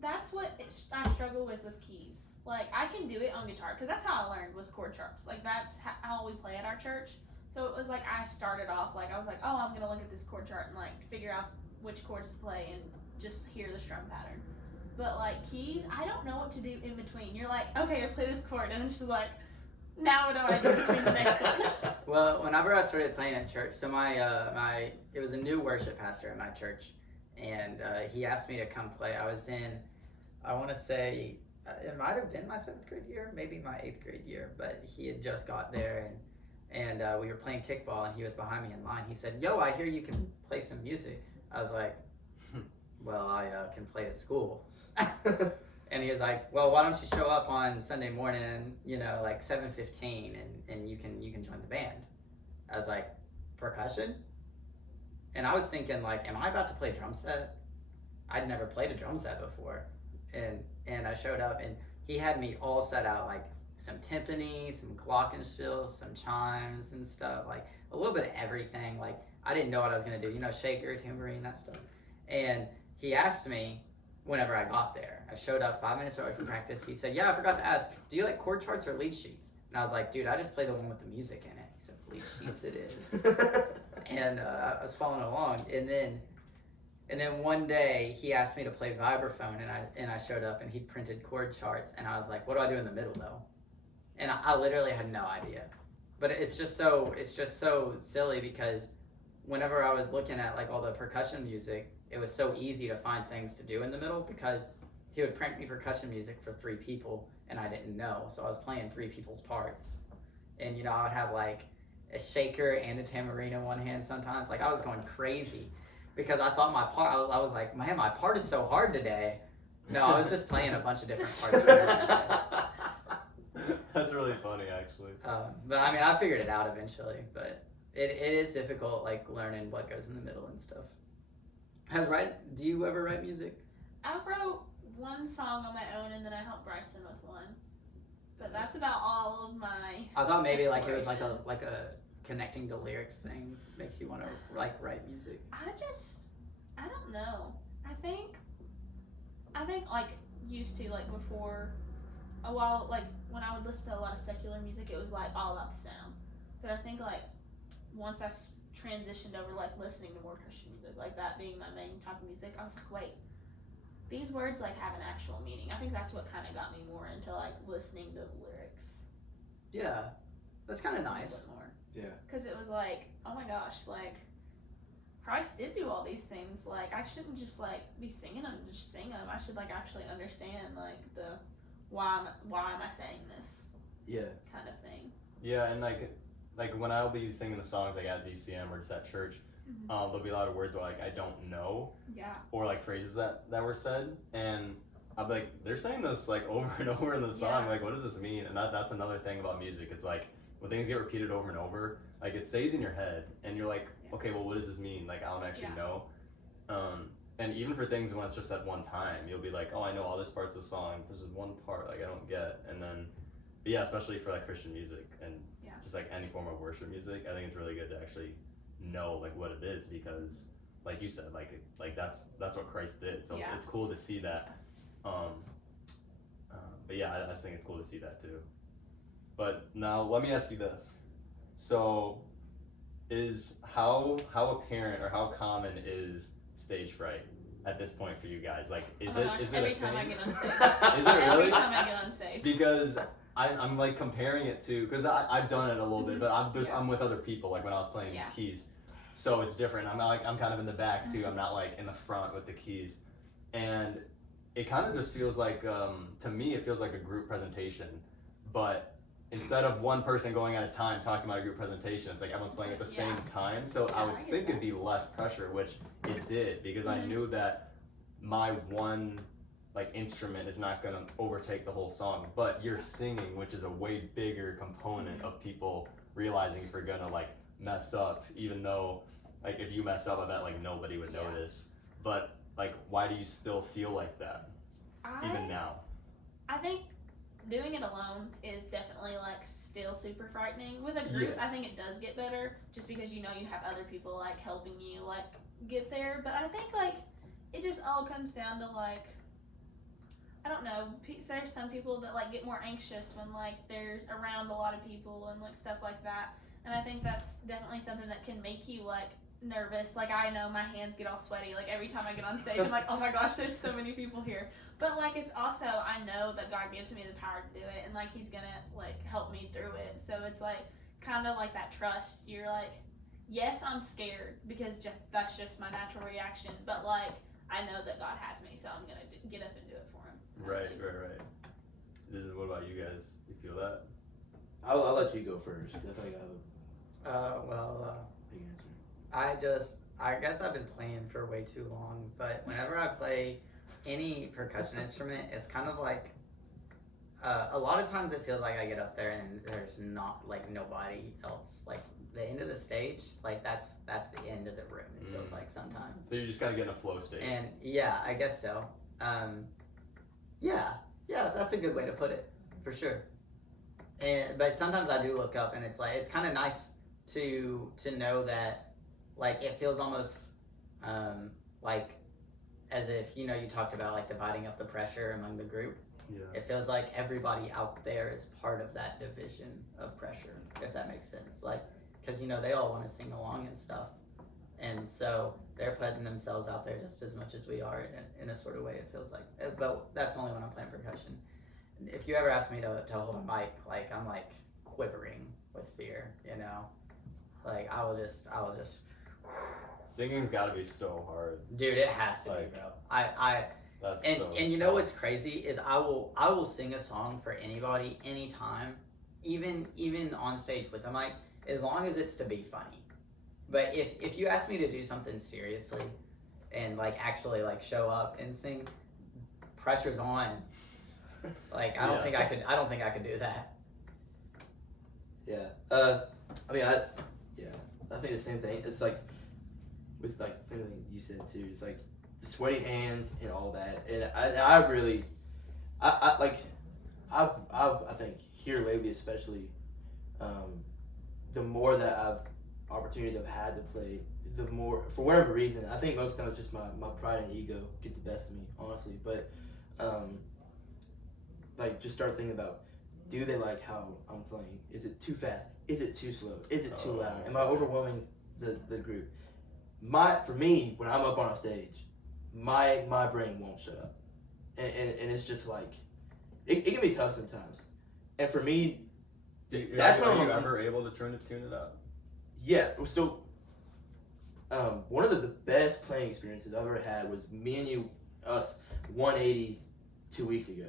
That's what I struggle with keys. Like, I can do it on guitar, because that's how I learned was chord charts. Like, that's how we play at our church. So it was like I started off, like, I was like, oh, I'm going to look at this chord chart and, like, figure out which chords to play and just hear the strum pattern. But, like, keys, I don't know what to do in between. You're like, okay, I play this chord, and it's just like, now what do I do between the next one? Well, whenever I started playing at church, so it was a new worship pastor at my church, and he asked me to come play. I was in, I want to say, it might have been my 7th grade year, maybe my 8th grade year, but he had just got there, and we were playing kickball, and he was behind me in line. He said, yo, I hear you can play some music. I was like, well, I can play at school. And he was like, well, why don't you show up on Sunday morning, you know, like 7:15, and you can join the band. I was like, percussion? And I was thinking, like, am I about to play drum set? I'd never played a drum set before. And I showed up, and he had me all set out, like some timpani, some glockenspiels, some chimes and stuff, like a little bit of everything. Like, I didn't know what I was gonna do, you know, shaker, tambourine, that stuff. And he asked me whenever I got there. I showed up 5 minutes early from practice. He said, yeah, I forgot to ask, do you like chord charts or lead sheets? And I was like, dude, I just play the one with the music in it. He said, complete sheets it is. And I was following along, and then one day he asked me to play vibraphone, and I showed up, and he printed chord charts, and I was like, what do I do in the middle though? And I literally had no idea. But it's just so silly, because whenever I was looking at like all the percussion music, it was so easy to find things to do in the middle, because he would print me percussion music for 3 people, and I didn't know, so I was playing 3 people's parts. And you know, I would have like a shaker and a tambourine in one hand sometimes. Like, I was going crazy because I thought my part, I was like, man, my part is so hard today. No, I was just playing a bunch of different parts. That's really funny, actually. But I mean, I figured it out eventually, but it is difficult, like learning what goes in the middle and stuff. Do you ever write music? I wrote one song on my own, and then I helped Brycen with one. But that's about all of my. I thought maybe like it was like a connecting to lyrics thing makes you want to like write music. I don't know. I think like used to, like before a while, like when I would listen to a lot of secular music, it was like all about the sound. But I think like once I transitioned over like listening to more Christian music, like that being my main type of music, I was like, wait, these words like have an actual meaning. I think that's what kind of got me more into like listening to the lyrics. Yeah, that's kind of nice. A bit more. Yeah. Because it was like, oh my gosh, like Christ did do all these things. Like I shouldn't just like be singing them, just sing them. I should like actually understand like the why am I saying this? Yeah. Kind of thing. Yeah, and like when I'll be singing the songs like at BCM or just at church, there'll be a lot of words where like I don't know. Yeah. Or like phrases that were said, and I'll be like, they're saying this like over and over in the song. Yeah. Like, what does this mean? And that's another thing about music. It's like when things get repeated over and over, like it stays in your head, and you're like, okay, well, what does this mean? Like, I don't actually know. And even for things when it's just at one time, you'll be like, oh, I know all this parts of the song. This is one part like I don't get, and then, but yeah, especially for like Christian music and just like any form of worship music, I think it's really good to actually know like what it is, because like you said, like that's what Christ did. So it's cool to see that. But yeah, I think it's cool to see that too. But now let me ask you this: so, is how apparent or how common is stage fright at this point for you guys? Like, is it every a time I thing? get on stage? Is it really? Every time I get on stage. Because I'm like comparing it to, because I've done it a little bit, but I'm with other people, like when I was playing keys, so it's different. I'm kind of in the back too. I'm not like in the front with the keys, and it kind of just feels like to me it feels like a group presentation, but instead of one person going at a time talking about a group presentation, it's like everyone's playing at the same time. So I would think it'd be less pressure, which it did, because I knew that my one like instrument is not gonna overtake the whole song, but you're singing, which is a way bigger component of people realizing if you're gonna like mess up, even though like if you mess up, I bet like nobody would notice. But like, why do you still feel like that even now? I think doing it alone is definitely like still super frightening. With a group, I think it does get better, just because you know you have other people like helping you like get there. But I think like it just all comes down to like, I don't know, there's some people that like get more anxious when like there's around a lot of people and like stuff like that, and I think that's definitely something that can make you like nervous. Like I know my hands get all sweaty like every time I get on stage. I'm like, oh my gosh, there's so many people here. But like it's also, I know that God gives me the power to do it, and like he's gonna like help me through it. So it's like kind of like that trust. You're like, yes, I'm scared because that's just my natural reaction, but like I know that God has me, so I'm gonna get up and do it for him. Right. What about you guys? You feel that? I'll let you go first. I think I have a big answer. I guess I've been playing for way too long, but whenever I play any percussion instrument, it's kind of like, a lot of times it feels like I get up there and there's not like nobody else. Like the end of the stage, like that's the end of the room. It feels like sometimes. So you're just kind of getting a flow state. And yeah, I guess so. Yeah, that's a good way to put it, for sure. But sometimes I do look up and it's like, it's kind of nice to know that, like, it feels almost like as if, you know, you talked about like dividing up the pressure among the group. Yeah. It feels like everybody out there is part of that division of pressure, if that makes sense. Like because they all want to sing along and stuff, and so they're putting themselves out there just as much as we are in a sort of way, it feels like. But that's only when I'm playing percussion. If you ever ask me to hold a mic, like I'm like quivering with fear, like I will just Singing's got to be so hard. dude, it has to be, Like, bro. That's And so you know tough. what's crazy is I will sing a song for anybody anytime, even on stage with a mic, as long as it's to be funny. But if you ask me to do something seriously and like actually like show up and sing, pressure's on. Like I don't think I could do that. Yeah. I think the same thing. It's like with like the same thing you said too. It's like the sweaty hands and all that. And I really, I think here lately especially, the more that opportunities I've had to play, the more, for whatever reason, I think most of the time it's just my pride and ego get the best of me, honestly. But like just start thinking about, do they like how I'm playing? Is it too fast? Is it too slow? Is it too loud? Am I overwhelming the group? For me, when I'm up on a stage, my brain won't shut up, and it's just like it can be tough sometimes. And for me, that's when Are I'm you ever able to tune it up? Yeah. So one of the best playing experiences I've ever had was me and us 180 2 weeks ago.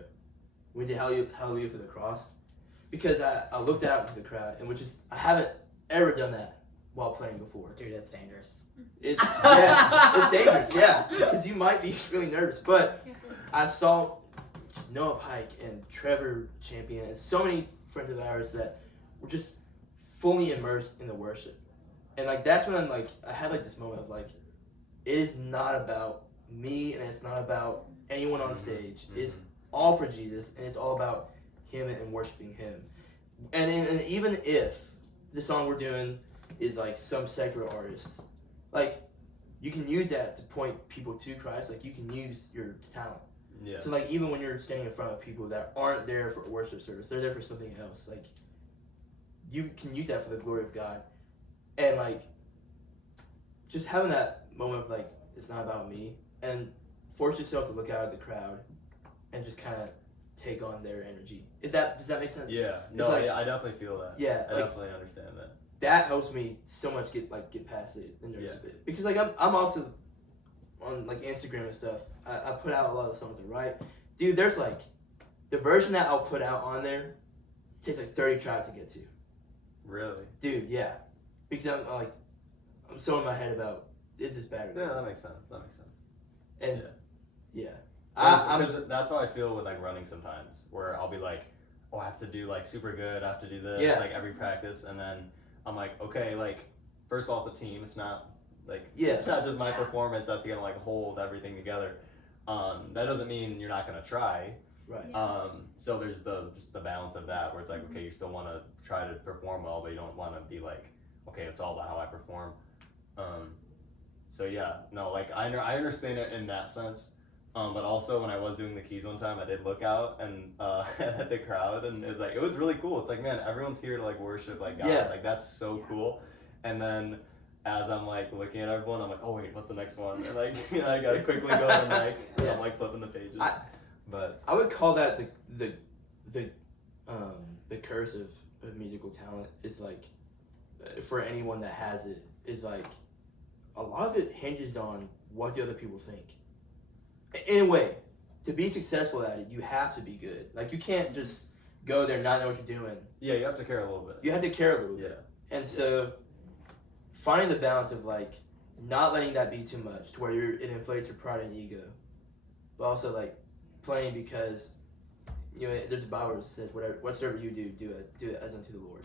We did Hallelujah for the Cross, because I looked out into the crowd, and I haven't ever done that while playing before. Dude, that's dangerous. It's dangerous, yeah, because you might be really nervous. But I saw Noah Pike and Trevor Champion and so many friends of ours that were just fully immersed in the worship, and like that's when I had like this moment of like, it is not about me and it's not about anyone on stage. It's all for Jesus, and it's all about Him and worshiping Him. And even if the song we're doing is like some secular artist, like you can use that to point people to Christ. Like you can use your talent. Yeah. So like even when you're standing in front of people that aren't there for a worship service, they're there for something else. Like you can use that for the glory of God, and like just having that moment of like, it's not about me, and force yourself to look out at the crowd and just kind of take on their energy. Does that make sense? Yeah. No, like, I definitely feel that. Yeah, I like, definitely understand that. That helps me so much get past it, the nerves a bit, because like I'm also on like Instagram and stuff. I put out a lot of songs I write. Dude, there's like the version that I'll put out on there takes like 30 tries to get to. Really? Dude, yeah, because I'm so in my head about, is this bad or Yeah, good? that makes sense. And yeah. That's how I feel with like running sometimes, where I'll be like, oh, I have to do like super good, I have to do this like every practice, and then I'm like, okay, like first of all, it's a team, it's not like it's not just my performance that's gonna like hold everything together. That doesn't mean you're not gonna try. Right. So there's just the balance of that, where it's like, okay, you still want to try to perform well, but you don't want to be like, okay, it's all about how I perform. So yeah, no, like I understand it in that sense. But also when I was doing the keys one time, I did look out and at the crowd, and it was really cool. It's like, man, everyone's here to like worship like God. Yeah. Like that's so cool. And then as I'm like looking at everyone, I'm like, oh wait, what's the next one? And like I gotta quickly go to the next. And I'm like flipping the pages. But I would call that the curse of musical talent, is like, for anyone that has it, is like a lot of it hinges on what the other people think. In a way, to be successful at it, you have to be good. Like you can't just go there and not know what you're doing. yeah, you have to care a little bit. You have to care a little bit. And so finding the balance of like not letting that be too much to where it inflates your pride and ego, but also like playing because there's a Bible that says whatsoever you do it as unto the Lord.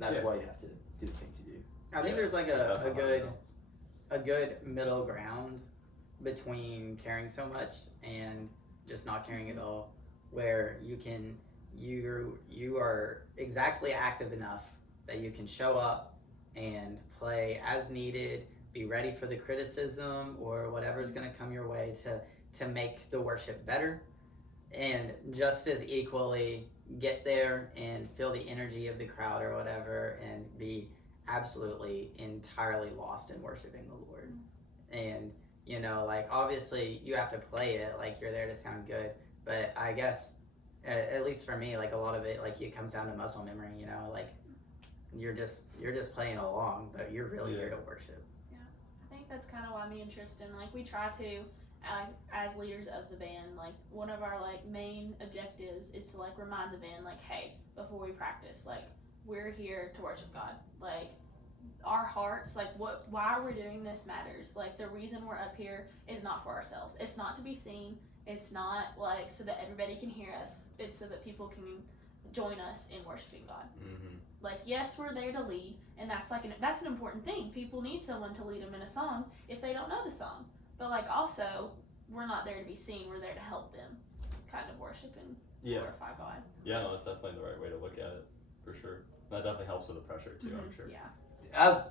And that's why you have to do the things you do. I think there's like a good middle ground between caring so much and just not caring at all, where you are exactly active enough that you can show up and play as needed, be ready for the criticism or whatever's going to come your way to make the worship better, and just as equally get there and feel the energy of the crowd or whatever and be absolutely entirely lost in worshiping the Lord. And you know, like obviously you have to play it like you're there to sound good, but I guess at least for me, like a lot of it, like it comes down to muscle memory. You know, like you're just playing along, but you're really here to worship. I think that's kind of why me and Trystan, like, we try to, as leaders of the band, like, one of our, like, main objectives is to, like, remind the band, like, hey, before we practice, like, we're here to worship God. Like, our hearts, like, why we're doing this matters. Like, the reason we're up here is not for ourselves. It's not to be seen. It's not, like, so that everybody can hear us. It's so that people can join us in worshiping God. Mm-hmm. Like, yes, we're there to lead, and that's an important thing. People need someone to lead them in a song if they don't know the song. But like, also, we're not there to be seen. We're there to help them kind of worship and glorify God. Yeah, no, that's definitely the right way to look at it, for sure. That definitely helps with the pressure too. I'm sure. Yeah. I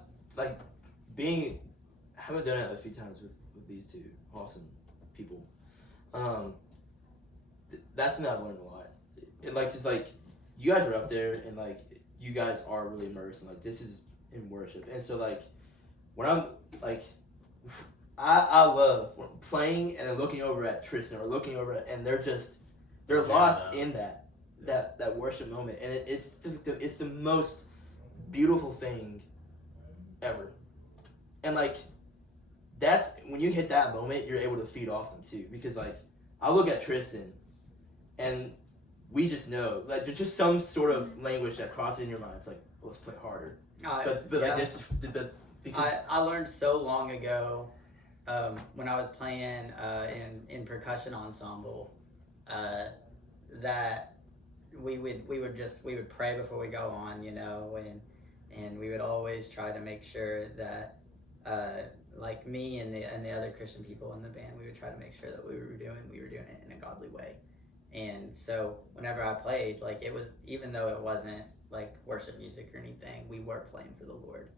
haven't done it a few times with these two awesome people. That's something I've learned a lot. And like, just like, you guys are up there, and like, you guys are really immersed, and like, this is in worship. And so like, when I'm like, I love playing and then looking over at Trystan or looking over at, and they're lost in that worship moment, and it's the most beautiful thing ever. And like, that's when you hit that moment, you're able to feed off them too, because like, I look at Trystan, and we just know, like, there's just some sort of language that crosses in your mind. It's like, well, let's play harder. But like this, because I learned so long ago when I was playing in percussion ensemble that we would pray before we go on, you know, and we would always try to make sure that like me and the other Christian people in the band, we would try to make sure that we were doing it in a godly way. And so whenever I played, like, it was, even though it wasn't like worship music or anything, we were playing for the Lord,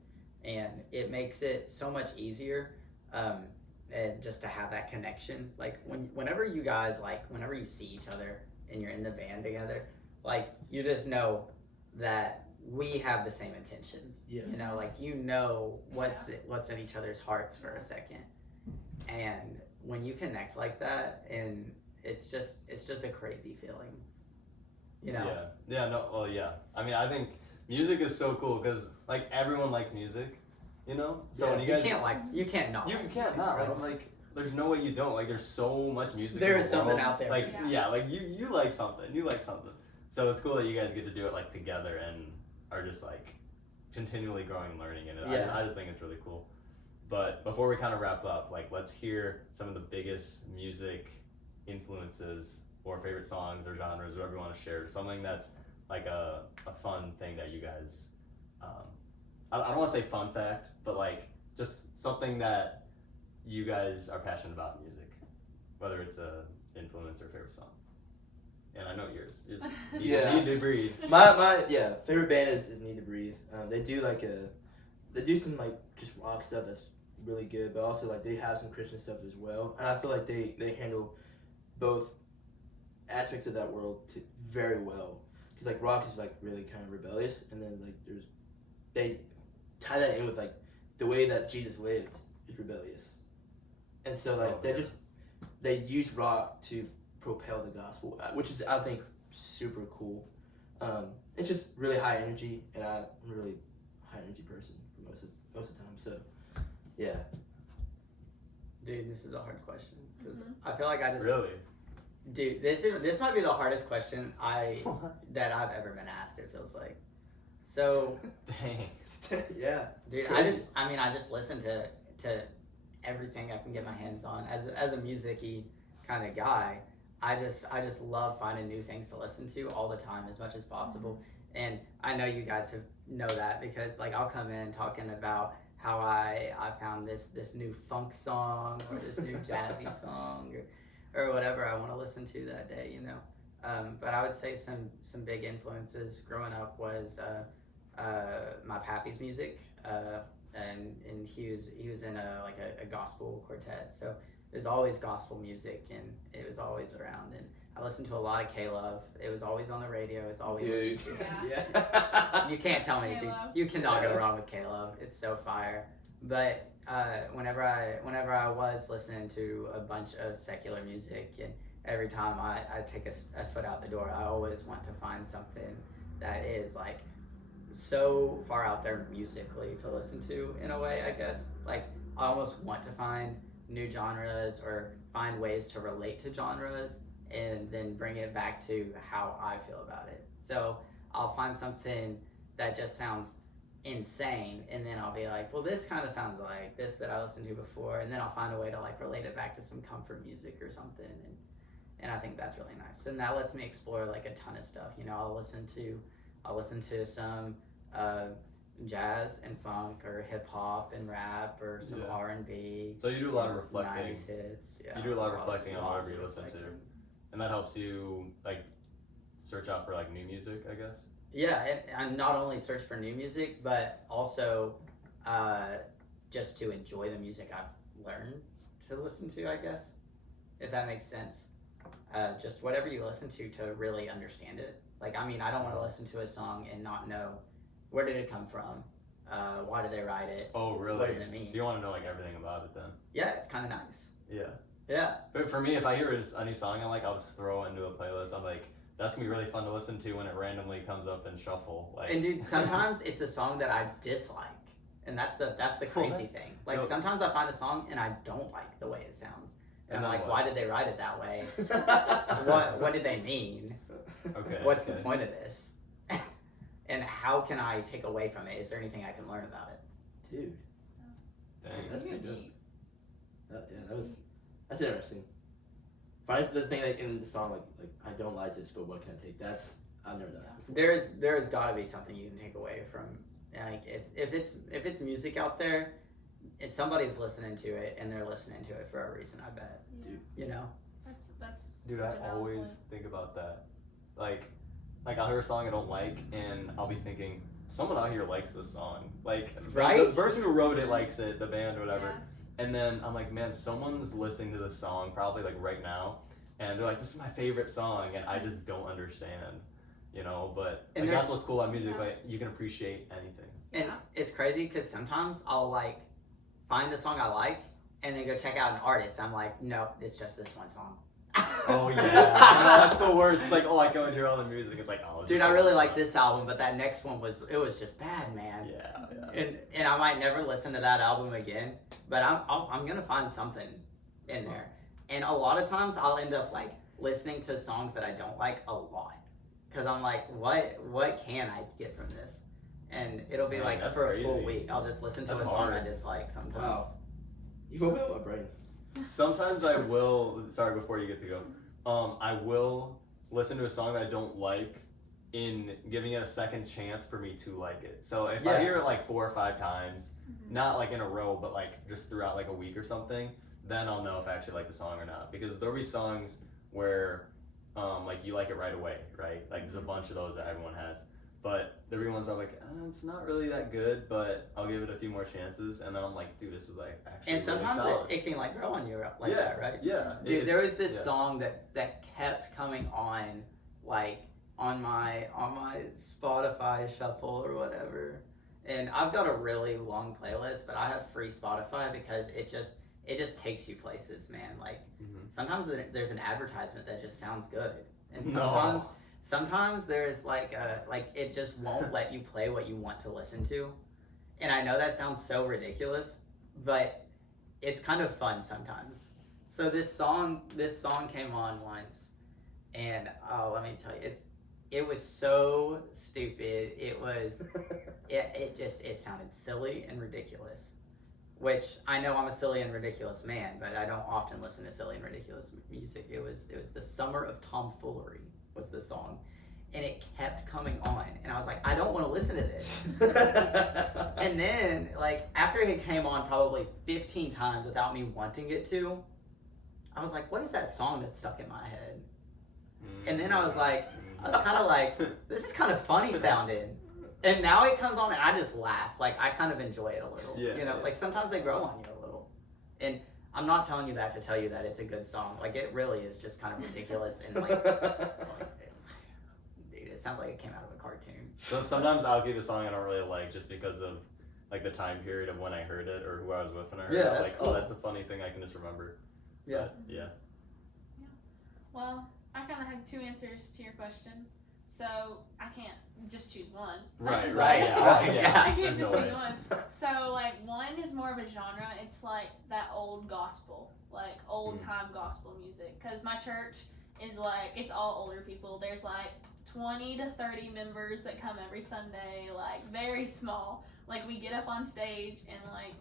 and it makes it so much easier and just to have that connection. Like whenever you guys, like, whenever you see each other and you're in the band together, like, you just know that we have the same intentions. Yeah. You know, like, you know what's in each other's hearts for a second, and when you connect like that, and it's just a crazy feeling, you know. I mean, I think music is so cool because like everyone likes music, you know. So when you guys you can't not like there's no way you don't. Like, there's so much music. There is something out there. Like like you like something. So it's cool that you guys get to do it like together and are just like continually growing and learning in it. I just think it's really cool. But before we kind of wrap up, like, let's hear some of the biggest music influences or favorite songs or genres, whatever you want to share. Something that's like a fun thing that you guys, I don't want to say fun fact, but like just something that you guys are passionate about in music, whether it's a influence or favorite song. And I know yours is Need to Breathe. My favorite band is Need to Breathe. They do some like just rock stuff that's really good, but also like they have some Christian stuff as well. And I feel like they handle both aspects of that world very well, because like rock is like really kind of rebellious, and then like they tie that in with like the way that Jesus lived is rebellious, and so like they use rock to propel the gospel, which is, I think, super cool. It's just really high energy, and I'm a really high energy person for most of the time. So yeah. Dude, this is a hard question because I feel like I just Dude, this might be the hardest question that I've ever been asked. It feels like. So. Dang. Yeah. Dude, I just listen to everything I can get my hands on. As a music-y kind of guy, I just love finding new things to listen to all the time as much as possible. And I know you guys know that, because like I'll come in talking about how I found this new funk song or this new jazzy song or whatever I want to listen to that day, you know. But I would say some big influences growing up was my pappy's music, and he was in a gospel quartet, so there's always gospel music, and it was always around. And I listened to a lot of K-Love. It was always on the radio. It's always Dude. listened to. Yeah. You can't tell me, dude. K-Love. You cannot go wrong with K-Love. It's so fire. But whenever I was listening to a bunch of secular music, and every time I take a foot out the door, I always want to find something that is like so far out there musically to listen to in a way, I guess. Like I almost want to find new genres or find ways to relate to genres and then bring it back to how I feel about it. So I'll find something that just sounds insane, and then I'll be like, well, this kind of sounds like this that I listened to before, and then I'll find a way to like relate it back to some comfort music or something, and I think that's really nice. And that lets me explore like a ton of stuff. You know, I'll listen to some jazz and funk or hip hop and rap or some R&B. So you do a lot of reflecting. 90s hits. Yeah, You do a lot of reflecting on lots whatever you of listen to, reflecting. and that helps you like search out for like new music, I guess. Yeah, and not only search for new music, but also just to enjoy the music I've learned to listen to, I guess, if that makes sense. Just whatever you listen to really understand it. Like, I mean, I don't want to listen to a song and not know where did it come from, why did they write it. Oh, really? What does it mean? So you want to know like everything about it then? Yeah, it's kind of nice. Yeah. Yeah. But for me, if I hear a new song I like, I'll just throw it into a playlist. I'm like, that's gonna be really fun to listen to when it randomly comes up in shuffle. Like, And dude, sometimes it's a song that I dislike, and that's the crazy thing. Like sometimes I find a song and I don't like the way it sounds, and I'm like, why did they write it that way? What did they mean? Okay. What's the point of this? And how can I take away from it? Is there anything I can learn about it? Dude. Dang. That's pretty good. deep. That's interesting. Find the thing like in the song like I don't like this, but what can I take? I've never done that before. There's got to be something you can take away from. Like if it's music out there, if somebody's listening to it and they're listening to it for a reason, I bet. Yeah. Dude. You know. That's. Dude, such I a valid always point. think about that. Like I'll hear a song I don't like, and I'll be thinking, someone out here likes this song. Like, Right? the person who wrote it likes it, the band or whatever. Yeah. And then I'm like, man, someone's listening to this song probably like right now, and they're like, this is my favorite song, and I just don't understand, you know. But And like, that's there's- what's cool about music. Yeah. Like, you can appreciate anything. And Yeah. it's crazy because sometimes I'll like find a song I like and then go check out an artist. I'm like, no, it's just this one song. Oh yeah, I know, that's the worst. Like, oh, I go and hear all the music. It's like, oh, Dude, I really like this album, but that next one was just bad, man. Yeah. And I might never listen to that album again, but I'm gonna find something in there. And a lot of times I'll end up like listening to songs that I don't like a lot, because I'm like, what can I get from this? And it'll be Dang, like that's for a full crazy. week, I'll just listen to That's a song I hard. dislike sometimes. Wow. You open up my brain. Sometimes I will. Sorry, before you get to go, I will listen to a song that I don't like, in giving it a second chance for me to like it. So if I Yeah. hear it like 4 or 5 times, Mhm. not like in a row, but like just throughout like a week or something, then I'll know if I actually like the song or not. Because there'll be songs where, like you like it right away, right? Like there's a bunch of those that everyone has. But there'll be ones I'm like, it's not really that good, but I'll give it a few more chances, and then I'm like, dude, this is like actually And sometimes really solid. it can like grow on you like yeah, that, right? Yeah. Dude, there was it's- this yeah. song that kept coming on, like on my Spotify shuffle or whatever. And I've got a really long playlist, but I have free Spotify because it just takes you places, man. Like Mhm. sometimes there's an advertisement that just sounds good, and No. sometimes there's like it just won't let you play what you want to listen to. And I know that sounds so ridiculous, but it's kind of fun sometimes. So this song came on once, and let me tell you, it was so stupid. It was it sounded silly and ridiculous, which I know I'm a silly and ridiculous man, but I don't often listen to silly and ridiculous music. It was The Summer of Tomfoolery was the song, and it kept coming on, and I was like, I don't want to listen to this. And then, like, after it came on probably 15 times without me wanting it to, I was like, what is that song that's stuck in my head? And then I was kind of like, this is kind of funny sounding. And now it comes on and I just laugh. Like, I kind of enjoy it a little. Yeah, you know, yeah. like sometimes they grow on you a little. And I'm not telling you that to tell you that it's a good song. Like, it really is just kind of ridiculous and like dude, it sounds like it came out of a cartoon. So sometimes I'll keep a song I don't really like just because of like the time period of when I heard it or who I was with when I heard Yeah, it. that's Like, cool. oh, that's a funny thing I can just remember. Yeah. But, yeah. Well, I kind of have two answers to your question, so I can't just choose one. Right. Right. Yeah. I can't There's just no choose way. one. So like one is more of a genre. It's like that old gospel, like old time gospel music. Cause my church is like it's all older people. There's like 20 to 30 members that come every Sunday. Like very small. Like we get up on stage and like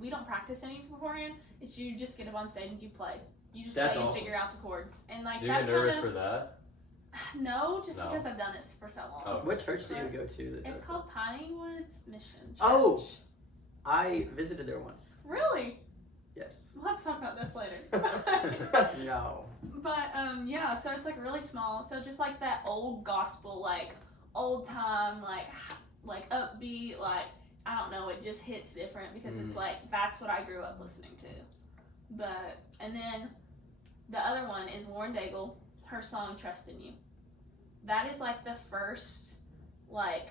we don't practice anything beforehand. It's you just get up on stage and you play. You just That's play and awesome. figure out the chords and like Do you that's get nervous kind for that? No, just No. because I've done it for so long. Oh. What church do you go to? That It's does called Piney Woods Mission Church. Oh. that? I visited there once. Really? Yes. We'll have to talk about this later. No. But yeah, so it's like really small. So just like that old gospel, like old time, like upbeat, like I don't know, it just hits different because it's like that's what I grew up listening to. But and then the other one is Lauren Daigle, her song "Trust in You." That is like the first, like,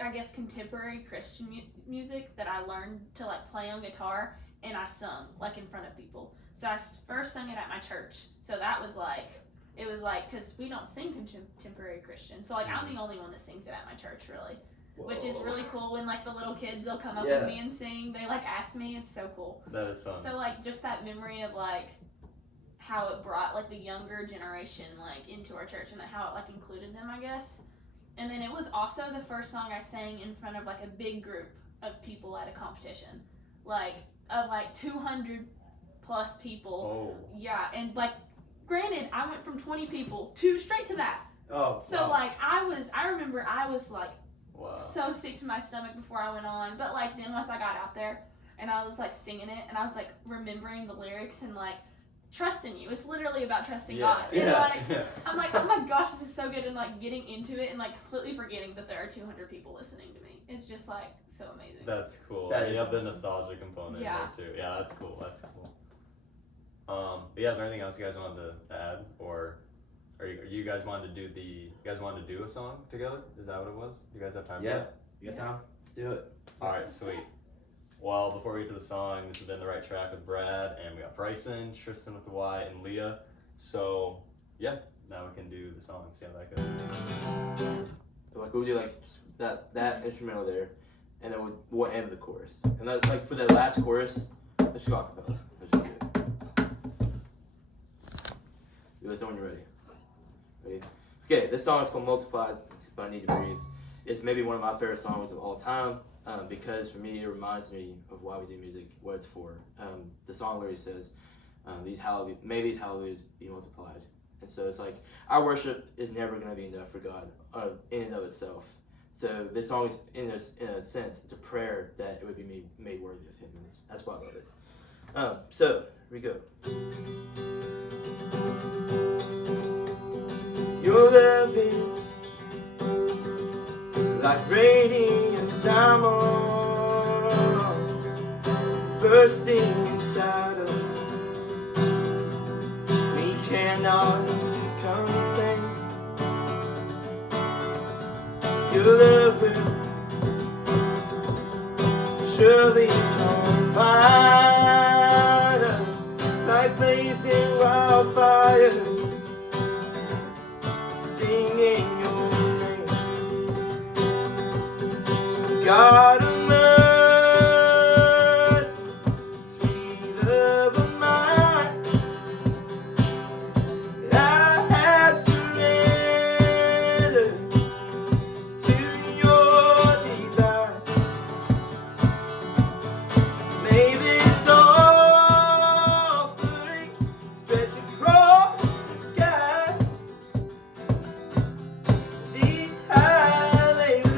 I guess contemporary Christian music that I learned to like play on guitar and I sung like in front of people. So I first sung it at my church. So that was like, it was like, because we don't sing contemporary Christian. So like I'm the only one that sings it at my church really. Whoa. Which is really cool when like the little kids, they'll come up Yeah. with me and sing. They like ask me. It's so cool. That is fun. So like just that memory of like how it brought like the younger generation like into our church and how it like included them, I guess. And then it was also the first song I sang in front of like a big group of people at a competition, like of like 200 plus people. Oh. Yeah, and like granted, I went from 20 people to straight to that. Oh. So wow. like I remember I was like Wow. so sick to my stomach before I went on, but like then once I got out there and I was like singing it and I was like remembering the lyrics and like trust in you. It's literally about trusting God. And Yeah. like I'm like, oh my gosh, this is so good, and like getting into it and like completely forgetting that there are 200 people listening to me. It's just like so amazing. That's cool. That And is you have the awesome. nostalgia component Yeah. there too. Yeah, that's cool. That's cool. But yeah, is there anything else you guys wanted to add, or are you guys wanted to do a song together? Is that what it was? You guys have time? For Yeah. that? You got time? Let's do it. All right, sweet. Well, before we get to the song, this has been The Right Track with Brad, and we got Brycen, Trystan with the Y, and Leah. So, yeah, now we can do the song. See how that goes. Like we'll do like just that instrumental there, and then we'll end the chorus. And that, like for the last chorus, let's go acapella. Let's just do it. Do this when you're ready. Ready? Okay, this song is called Multiplied. It's by Need to Breathe. It's maybe one of my favorite songs of all time because for me it reminds me of why we do music, what it's for. The song literally says, "May these hallelujahs be multiplied." And so it's like our worship is never going to be enough for God in and of itself. So this song is, in a sense, it's a prayer that it would be made worthy of Him. And that's why I love it. So here we go. Your love is like radiant diamond bursting inside us. We cannot contain. Your love will surely come find us like blazing wildfires, singing your name. God of mercy, sweet love of mine, I have surrendered to your desire. May this offering stretch across the sky. These hallelujahs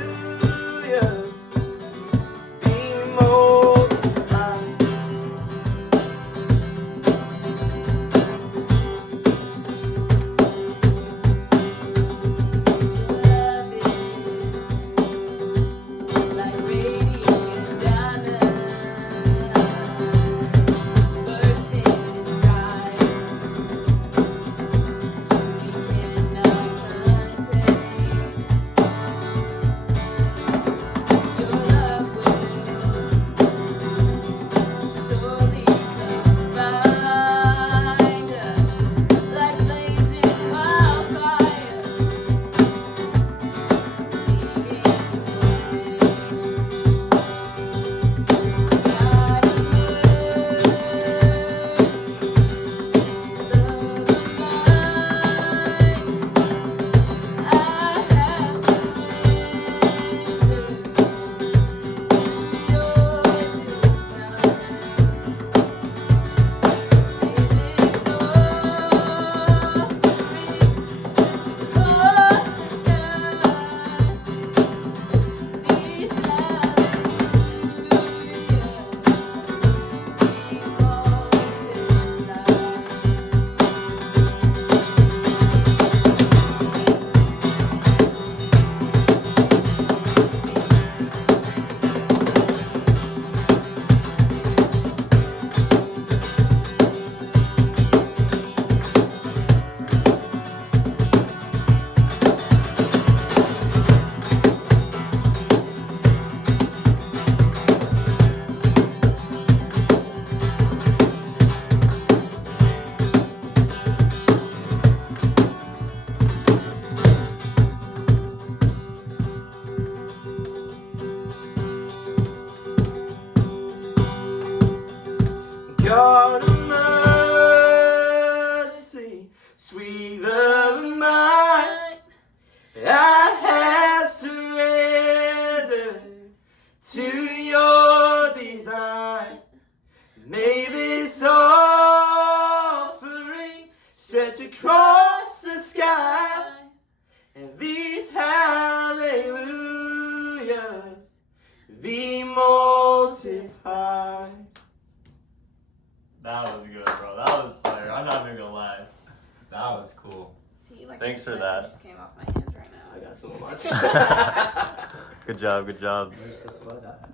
Thanks for sweat that. just came off my hands right now. I got some of mine. Good job. Where's the sweat at?